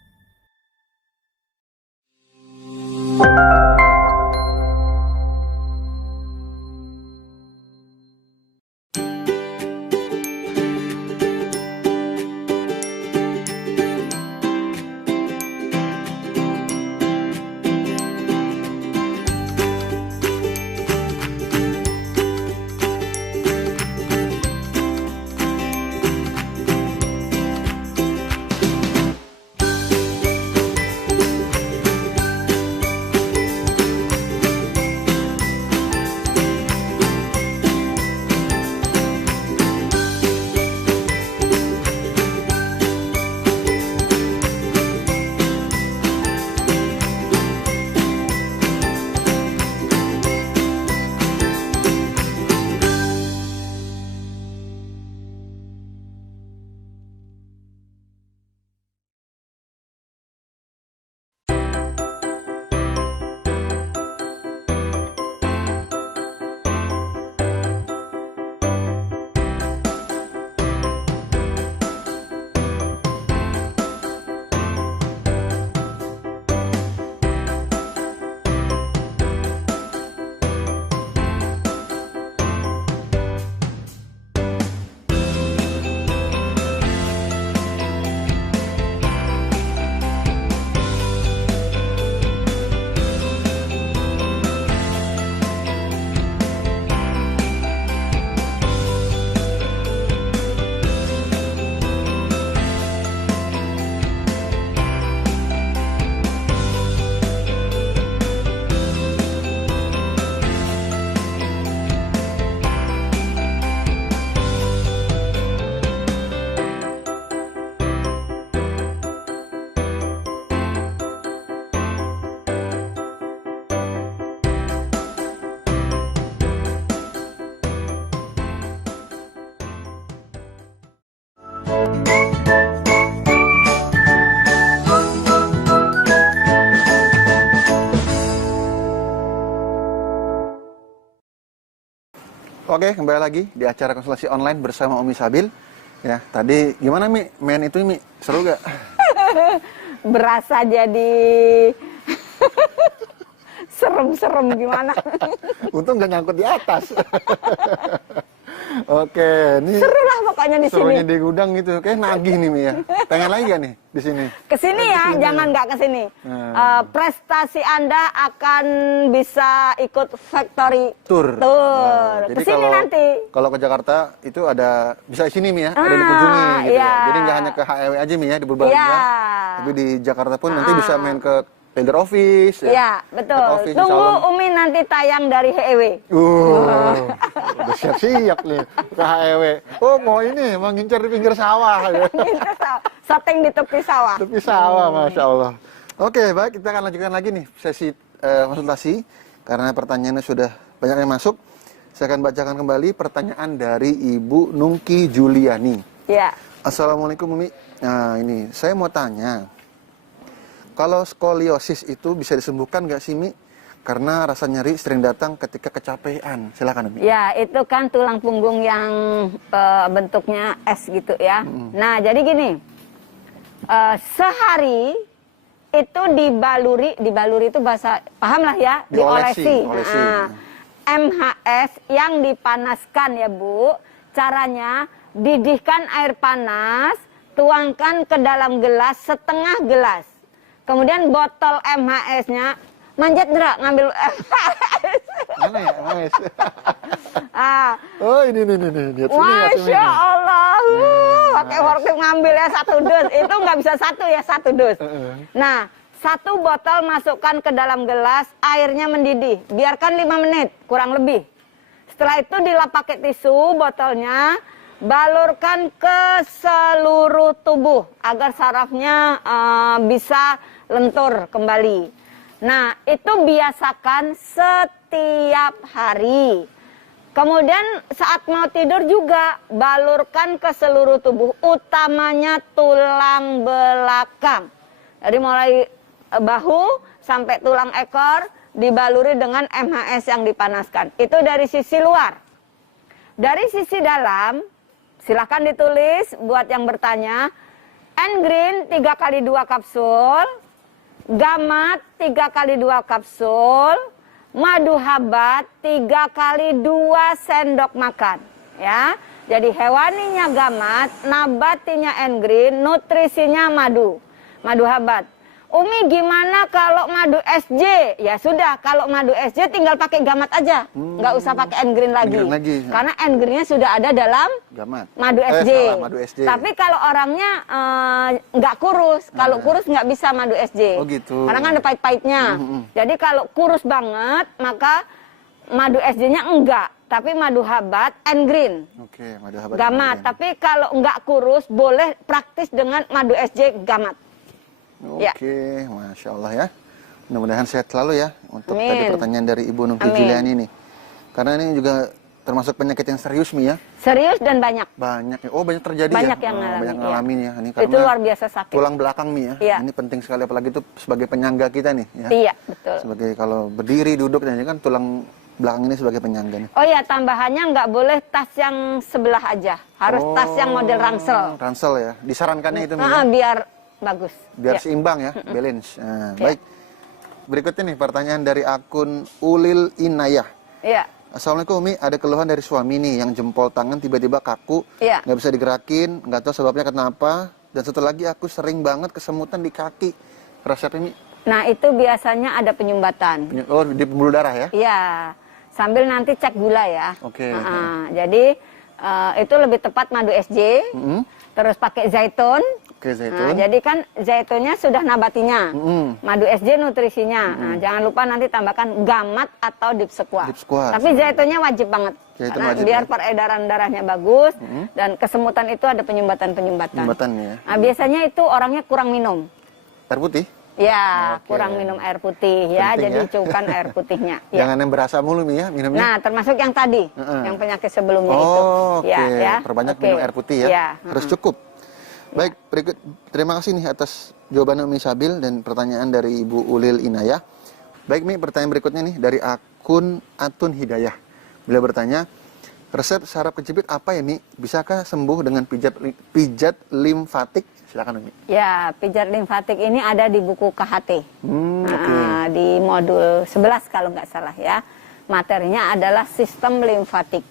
Oke, kembali lagi di acara konsultasi online bersama Umi Sabil. Ya, tadi gimana Mi? Main itu Mi, seru gak? Berasa jadi serem-serem gimana? Untung gak nyangkut di atas. Oke, ini Seru lah pokoknya di sini. serunya di gudang gitu. Kayak nagih nih Mi ya. Pengen lagi gak nih di sini? Kesini ya, jangan nggak kesini. Prestasi Anda akan bisa ikut factory Tour. Jadi Kesini nanti. Kalau ke Jakarta itu ada bisa di sini Mi ya, ada dikunjungi gitu iya. ya. Jadi nggak hanya ke HEW aja Mi ya di Purbalingga, Iya. tapi di Jakarta pun nanti bisa main ke Builder Office ya. Iya, betul. Head office, Tunggu salon. Umi nanti tayang dari HEW. Udah siap-siap nih ke HEW. Oh mau ini, mau ngincer di pinggir sawah. Ya. Setting di tepi sawah. Tepi sawah, Masya Allah. Oke, baik, kita akan lanjutkan lagi nih sesi konsultasi. Karena pertanyaannya sudah banyak yang masuk. Saya akan bacakan kembali pertanyaan dari Ibu Nungki Juliani. Ya. Assalamualaikum Umi. Nah ini, saya mau tanya. Kalau skoliosis itu bisa disembuhkan nggak sih Mi? Karena rasa nyeri sering datang ketika kecapean. Silakan Umi. Ya, itu kan tulang punggung yang bentuknya S gitu ya. Nah, jadi gini. Sehari itu dibaluri itu bahasa paham lah ya, diolesi. Nah, MHS yang dipanaskan ya Bu. Caranya didihkan air panas, tuangkan ke dalam gelas setengah gelas. Kemudian botol MHS-nya manjat Dra ngambil MHS. Mana ya MHS? Oh ini. Lihat sini, Masya Allah. Pakai forklift ngambil ya 1 dus. Itu nggak bisa 1 ya, 1 dus. Nah, 1 botol masukkan ke dalam gelas, airnya mendidih. Biarkan 5 menit, kurang lebih. Setelah itu dilap pakai tisu botolnya, balurkan ke seluruh tubuh agar sarafnya bisa lentur kembali. Nah, itu biasakan setiap hari. Kemudian saat mau tidur juga balurkan ke seluruh tubuh, utamanya tulang belakang. Jadi mulai bahu sampai tulang ekor dibaluri dengan MHS yang dipanaskan. Itu dari sisi luar. Dari sisi dalam, silakan ditulis buat yang bertanya. N-Green 3x2 kapsul, Gamat 3x2 kapsul, madu habat 3x2 sendok makan. Ya, jadi hewaninya Gamat, nabatinya N-Green, nutrisinya madu habat. Umi gimana kalau madu SJ? Ya sudah, kalau madu SJ tinggal pakai Gamat aja, nggak usah pakai N-Green lagi. Karena N-Green-nya sudah ada dalam Gamat. Madu SJ. Madu SJ. Tapi kalau orangnya nggak kurus, kalau kurus nggak bisa madu SJ. Oh gitu. Karena kan ada pahit-pahitnya. Jadi kalau kurus banget, maka madu SJ-nya enggak. Tapi madu habat N-Green. Oke, madu habat. Gamat. Tapi kalau nggak kurus, boleh praktis dengan madu SJ Gamat. Oke, Masya Allah ya. Mudah-mudahan sehat selalu ya. Untuk tadi pertanyaan dari Ibu Nungki Juliani nih. Karena ini juga termasuk penyakit yang serius Mi ya. Serius dan banyak. Banyak. Oh banyak terjadi banyak ya. Yang ngalamin, banyak ngalamin ya. Ini itu luar biasa sakit. Tulang belakang Mi ya. Iya. Ini penting sekali apalagi itu sebagai penyangga kita nih ya. Iya, betul. Sebagai kalau berdiri, duduk dan kan tulang belakang ini sebagai penyangga nih. Oh ya, tambahannya nggak boleh tas yang sebelah aja. Harus tas yang model ransel. Ransel ya. Disarankannya itu Mi ya? Biar bagus. Biar seimbang ya, balance. Nah, baik. Berikutnya nih pertanyaan dari akun Ulil Inayah. Iya. Assalamualaikum Umi, ada keluhan dari suami nih yang jempol tangan tiba-tiba kaku, nggak bisa digerakin, nggak tahu sebabnya kenapa. Dan satu lagi aku sering banget kesemutan di kaki. Resepnya Mi? Nah itu biasanya ada penyumbatan. Oh di pembuluh darah ya? Iya. Sambil nanti cek gula ya. Oke. Jadi itu lebih tepat madu SJ. Terus pakai zaitun. Oke, zaitun. Nah, jadi kan zaitunnya sudah nabatinya, madu SJ nutrisinya. Nah, jangan lupa nanti tambahkan Gamat atau Dipsquat. Tapi zaitunnya wajib banget, karena biar peredaran darahnya bagus dan kesemutan itu ada penyumbatan-penyumbatan. Ya. Nah, biasanya itu orangnya kurang minum. Air putih? Ya, kurang minum air putih ya, penting jadi cukupkan air putihnya. Jangan yang berasa mulu Mi ya minumnya. Nah, termasuk yang tadi, yang penyakit sebelumnya itu. Ya, perbanyak minum air putih ya. Harus cukup. Baik, berikut terima kasih nih atas jawaban Umi Sabil dan pertanyaan dari Ibu Ulil Inayah. Baik Mi, pertanyaan berikutnya nih dari akun Atun Hidayah. Beliau bertanya, resep saraf kejepit apa ya, Mi? Bisakah sembuh dengan pijat limfatik? Silakan, Mi. Ya, pijat limfatik ini ada di buku KHT. Oke. Di modul 11 kalau nggak salah ya. Materinya adalah sistem limfatik.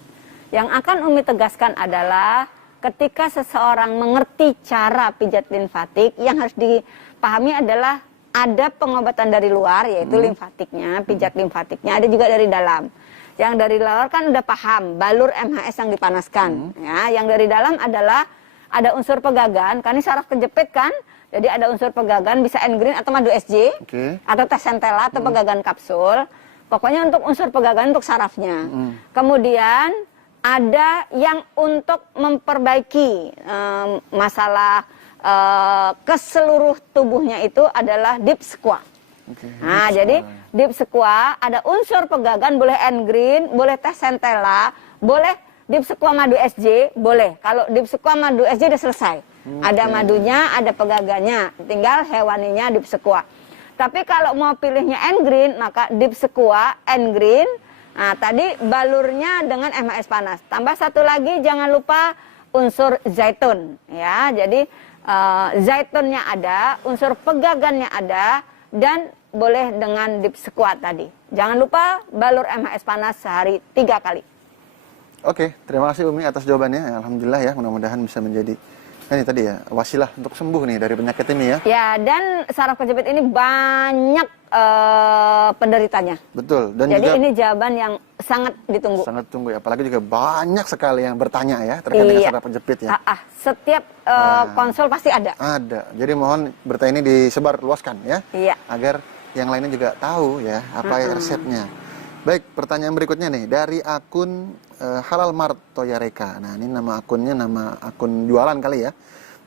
Yang akan Umi tegaskan adalah ketika seseorang mengerti cara pijat limfatik, yang harus dipahami adalah ada pengobatan dari luar, yaitu limfatiknya, pijat limfatiknya, ada juga dari dalam. Yang dari luar kan udah paham, balur MHS yang dipanaskan. Ya, yang dari dalam adalah ada unsur pegagan, kan ini saraf kejepit kan, jadi ada unsur pegagan, bisa N-green atau madu SJ, atau tes centella atau pegagan kapsul. Pokoknya untuk unsur pegagan untuk sarafnya. Kemudian ada yang untuk memperbaiki masalah ke seluruh tubuhnya itu adalah deep squat. Nah, jadi deep squat ada unsur pegagan, boleh N-green, boleh tes centella, boleh deep squat madu SJ, boleh. Kalau deep squat madu SJ udah selesai. Ada madunya, ada pegagannya, tinggal hewaninya deep squat. Tapi kalau mau pilihnya N-green, maka deep squat N-green. Nah, tadi balurnya dengan MHS panas. Tambah satu lagi, jangan lupa unsur zaitun. Ya, jadi zaitunnya ada, unsur pegagannya ada, dan boleh dengan deep squat tadi. Jangan lupa balur MHS panas sehari 3 kali. Oke, terima kasih Umi atas jawabannya. Alhamdulillah ya, mudah-mudahan bisa menjadi ini tadi ya, wasilah untuk sembuh nih dari penyakit ini ya. Ya, dan saraf kejepit ini banyak penderitanya. Betul. Dan jadi juga ini jawaban yang sangat ditunggu. Sangat tunggu ya, apalagi juga banyak sekali yang bertanya ya terkait dengan saraf kejepit ya. Setiap konsul pasti ada. Ada. Jadi mohon berita ini disebar luaskan ya. Iya. Agar yang lainnya juga tahu ya apa resepnya. Baik, pertanyaan berikutnya nih dari akun Halal Mart Toyareka. Nah, ini nama akunnya nama akun jualan kali ya.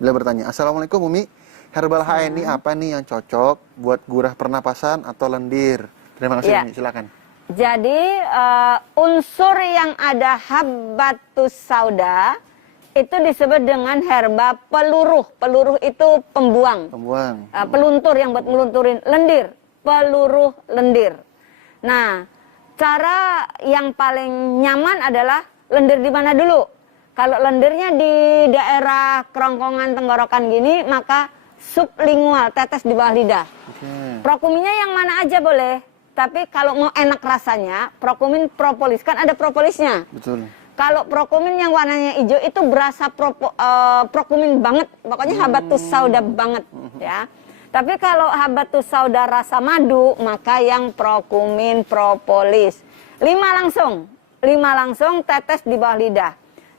Beliau bertanya, "Assalamualaikum Umi, herbal HNI apa nih yang cocok buat gurah pernapasan atau lendir?" Terima kasih Umi, silakan. Jadi unsur yang ada Habbatus sauda itu disebut dengan herba peluruh. Peluruh itu pembuang. Peluntur yang buat melunturin. Lendir, peluruh lendir. Nah, cara yang paling nyaman adalah lendir di mana dulu? Kalau lendirnya di daerah kerongkongan tenggorokan gini, maka sublingual, tetes di bawah lidah. Prokuminnya yang mana aja boleh. Tapi kalau mau enak rasanya, prokumin propolis. Kan ada propolisnya. Betul. Kalau prokumin yang warnanya hijau itu berasa prokumin banget. Pokoknya Habbatus sauda banget. Ya. Tapi kalau Habbatus sauda rasa madu, maka yang prokumin propolis. 5 langsung tetes di bawah lidah.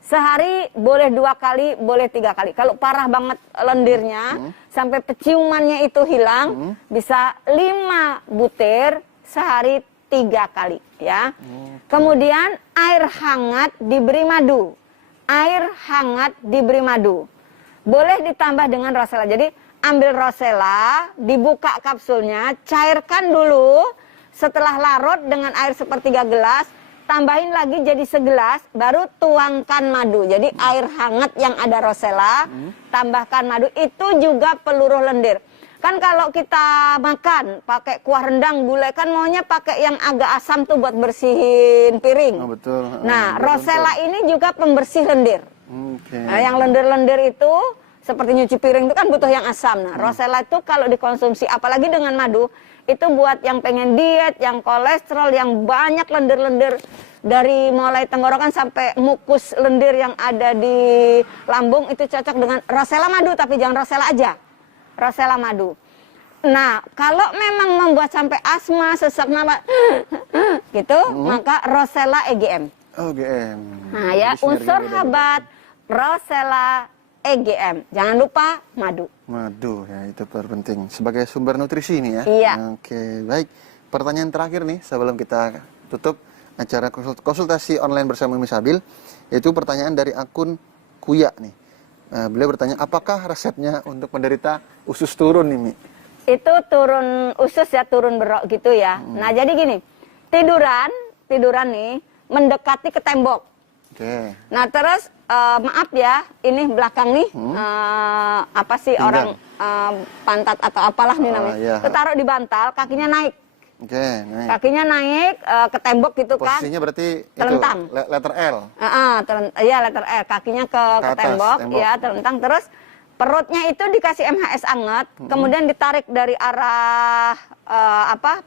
Sehari boleh 2 kali, boleh 3 kali. Kalau parah banget lendirnya, sampai peciumannya itu hilang, bisa 5 butir sehari 3 kali. Ya. Kemudian air hangat diberi madu. Air hangat diberi madu. Boleh ditambah dengan rosella. Jadi ambil rosella, dibuka kapsulnya, cairkan dulu. Setelah larut dengan air 1/3 gelas, tambahin lagi jadi segelas, baru tuangkan madu. Jadi air hangat yang ada rosella, tambahkan madu, itu juga peluruh lendir. Kan kalau kita makan pakai kuah rendang, gulai, kan maunya pakai yang agak asam tuh buat bersihin piring. Betul. Nah, rosella ini juga pembersih lendir. Nah, yang lendir-lendir itu seperti nyuci piring itu kan butuh yang asam. Nah, rosella itu kalau dikonsumsi apalagi dengan madu, itu buat yang pengen diet, yang kolesterol, yang banyak lendir-lendir dari mulai tenggorokan sampai mukus lendir yang ada di lambung, itu cocok dengan rosella madu, tapi jangan rosella aja. Rosella madu. Nah, kalau memang membuat sampai asma, sesak napas gitu, maka rosella EGM. EGM. Nah, ya, unsur habat rosella EGM. Jangan lupa madu. Madu ya, itu terpenting sebagai sumber nutrisi ini ya. Iya. Oke, baik. Pertanyaan terakhir nih sebelum kita tutup acara konsultasi online bersama Umi Sabil, yaitu pertanyaan dari akun Kuya nih. Beliau bertanya, apakah resepnya untuk penderita usus turun nih, Mi? Itu turun usus ya, turun berok gitu ya. Nah, jadi gini, tiduran nih mendekati ke tembok. Oke. Nah, terus maaf ya, ini belakang nih apa sih pinggang. Orang pantat atau apalah nih namanya. Iya. Taruh di bantal, kakinya naik. Oke, naik. Kakinya naik ke tembok gitu kan. Posisinya berarti Telentang. itu letter L. Iya letter L, kakinya ke atas, tembok, tembok. ya telentang. Terus perutnya itu dikasih MHS anget, kemudian ditarik dari arah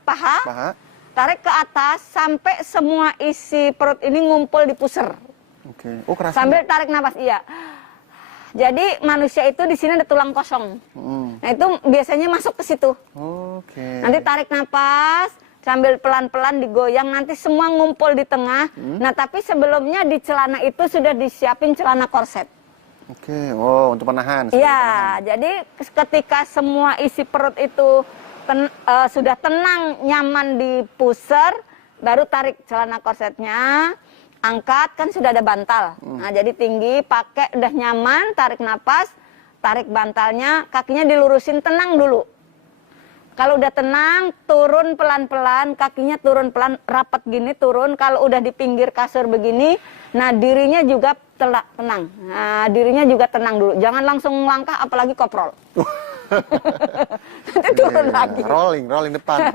paha, tarik ke atas sampai semua isi perut ini ngumpul di pusar. Oke. Oh, kerasa. Sambil tarik nafas, iya. Jadi manusia itu di sini ada tulang kosong. Nah itu biasanya masuk ke situ. Oke. Nanti tarik nafas sambil pelan-pelan digoyang, nanti semua ngumpul di tengah. Nah tapi sebelumnya di celana itu sudah disiapin celana korset. Oke. Oh, untuk penahan. Iya. Jadi ketika semua isi perut itu sudah tenang, nyaman di pusar, baru tarik celana korsetnya. Angkat, kan sudah ada bantal. Nah, jadi tinggi, pakai, udah nyaman, tarik napas, tarik bantalnya, kakinya dilurusin, tenang dulu. Kalau udah tenang, turun pelan-pelan, kakinya turun pelan, rapat gini, turun. Kalau udah di pinggir kasur begini, nah dirinya juga tenang. Nah, dirinya juga tenang dulu. Jangan langsung langkah, apalagi koprol. Nanti turun lagi. Rolling depan.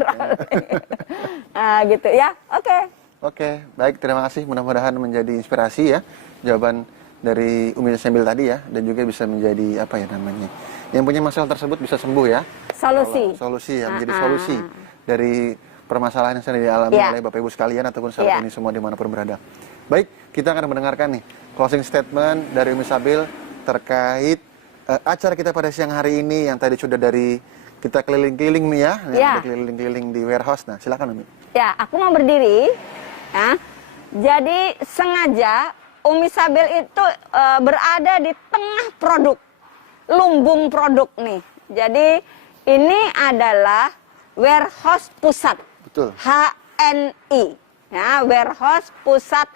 Nah, gitu ya, oke. Oke, baik, terima kasih. Mudah-mudahan menjadi inspirasi ya jawaban dari Umi Sambil tadi ya, dan juga bisa menjadi apa ya namanya, yang punya masalah tersebut bisa sembuh ya. Solusi ya, menjadi solusi dari permasalahan yang sedang dialami oleh Bapak Ibu sekalian ataupun sahabat ini semua dimanapun berada. Baik, kita akan mendengarkan nih closing statement dari Umi Sabil terkait acara kita pada siang hari ini yang tadi sudah dari kita keliling-keliling nih ya, keliling-keliling di warehouse. Nah, silakan Umi. Ya, aku mau berdiri. Ya. Jadi sengaja Umi Sabil itu berada di tengah produk, lumbung produk nih. Jadi ini adalah warehouse pusat. Betul. HNI. Ya, warehouse pusat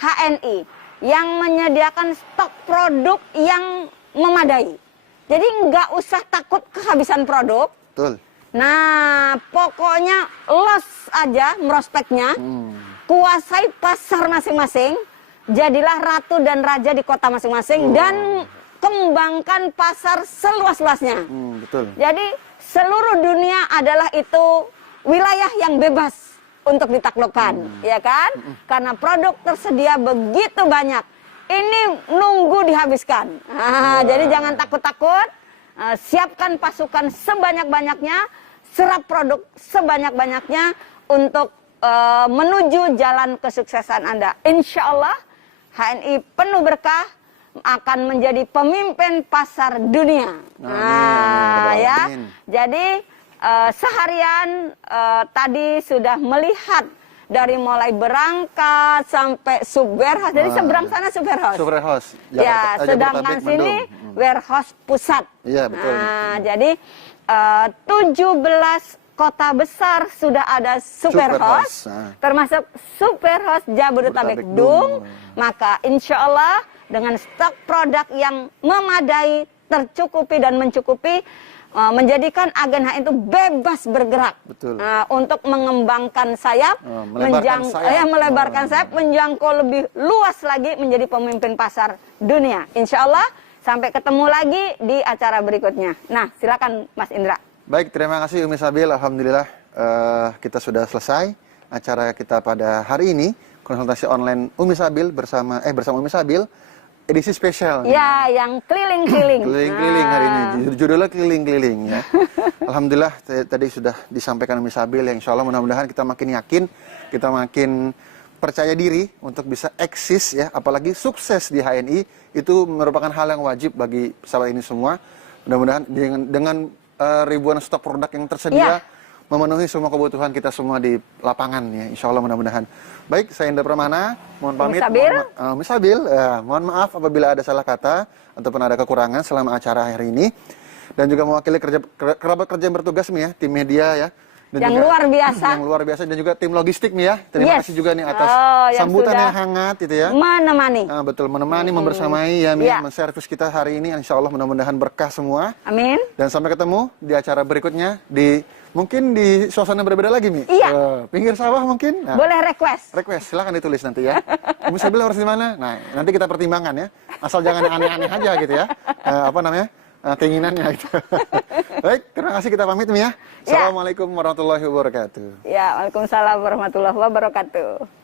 HNI yang menyediakan stok produk yang memadai. Jadi nggak usah takut kehabisan produk. Betul. Nah, pokoknya los aja merospeknya, kuasai pasar masing-masing, jadilah ratu dan raja di kota masing-masing, dan kembangkan pasar seluas-luasnya. Betul. Jadi seluruh dunia adalah itu wilayah yang bebas untuk ditaklukkan, ya kan? Karena produk tersedia begitu banyak. Ini nunggu dihabiskan. Jadi jangan takut-takut, siapkan pasukan sebanyak-banyaknya, serap produk sebanyak-banyaknya untuk menuju jalan kesuksesan Anda. Insya Allah HNI penuh berkah, akan menjadi pemimpin pasar dunia. Amin. Jadi seharian tadi sudah melihat dari mulai berangkat sampai sub-warehouse. Jadi seberang sana sub-warehouse. Sub-warehouse. Ya, sedangkan sini warehouse pusat. Iya, betul. Nah, jadi 17 kota besar sudah ada sub-warehouse, termasuk sub-warehouse Jabodetabek Dung. Maka insya Allah dengan stok produk yang memadai, tercukupi dan mencukupi, menjadikan agen HNI itu bebas bergerak. Betul. Untuk mengembangkan sayap, melebarkan sayap, menjangkau lebih luas lagi, menjadi pemimpin pasar dunia. Insya Allah sampai ketemu lagi di acara berikutnya. Nah, silakan Mas Indra. Baik, terima kasih Umi Sabil. Alhamdulillah kita sudah selesai acara kita pada hari ini, konsultasi online Umi Sabil bersama Umi Sabil. Edisi spesial. Ya, yang keliling-keliling. Keliling-keliling hari ini. Judulnya keliling-keliling ya. Alhamdulillah tadi sudah disampaikan Umi Sabil, yang insya Allah mudah-mudahan kita makin yakin, kita makin percaya diri untuk bisa eksis ya, apalagi sukses di HNI itu merupakan hal yang wajib bagi sahabat ini semua. Mudah-mudahan dengan ribuan stok produk yang tersedia memenuhi semua kebutuhan kita semua di lapangan ya, insya Allah mudah-mudahan. Baik, saya Indra Pramana, mohon pamit. Umi Sabil, mohon maaf apabila ada salah kata ataupun ada kekurangan selama acara hari ini, dan juga mewakili kerabat kerja yang bertugas nih ya, tim media ya, dan yang juga, luar biasa, yang luar biasa, dan juga tim logistik nih ya. Terima kasih juga nih atas sambutan yang hangat itu ya, menemani. Betul, menemani, membersamai ya, menservis kita hari ini. Insya Allah mudah-mudahan berkah semua. Amin. Dan sampai ketemu di acara berikutnya mungkin di suasana berbeda lagi nih. Iya. Pinggir sawah mungkin. Nah, boleh request. Silakan ditulis nanti ya. Umi Sabil harus di mana? Nah, nanti kita pertimbangkan ya. Asal jangan aneh-aneh aja gitu ya. keinginannya gitu. Baik, terima kasih, kita pamit Mi ya. Assalamualaikum warahmatullahi wabarakatuh. Ya, Waalaikumsalam warahmatullahi wabarakatuh.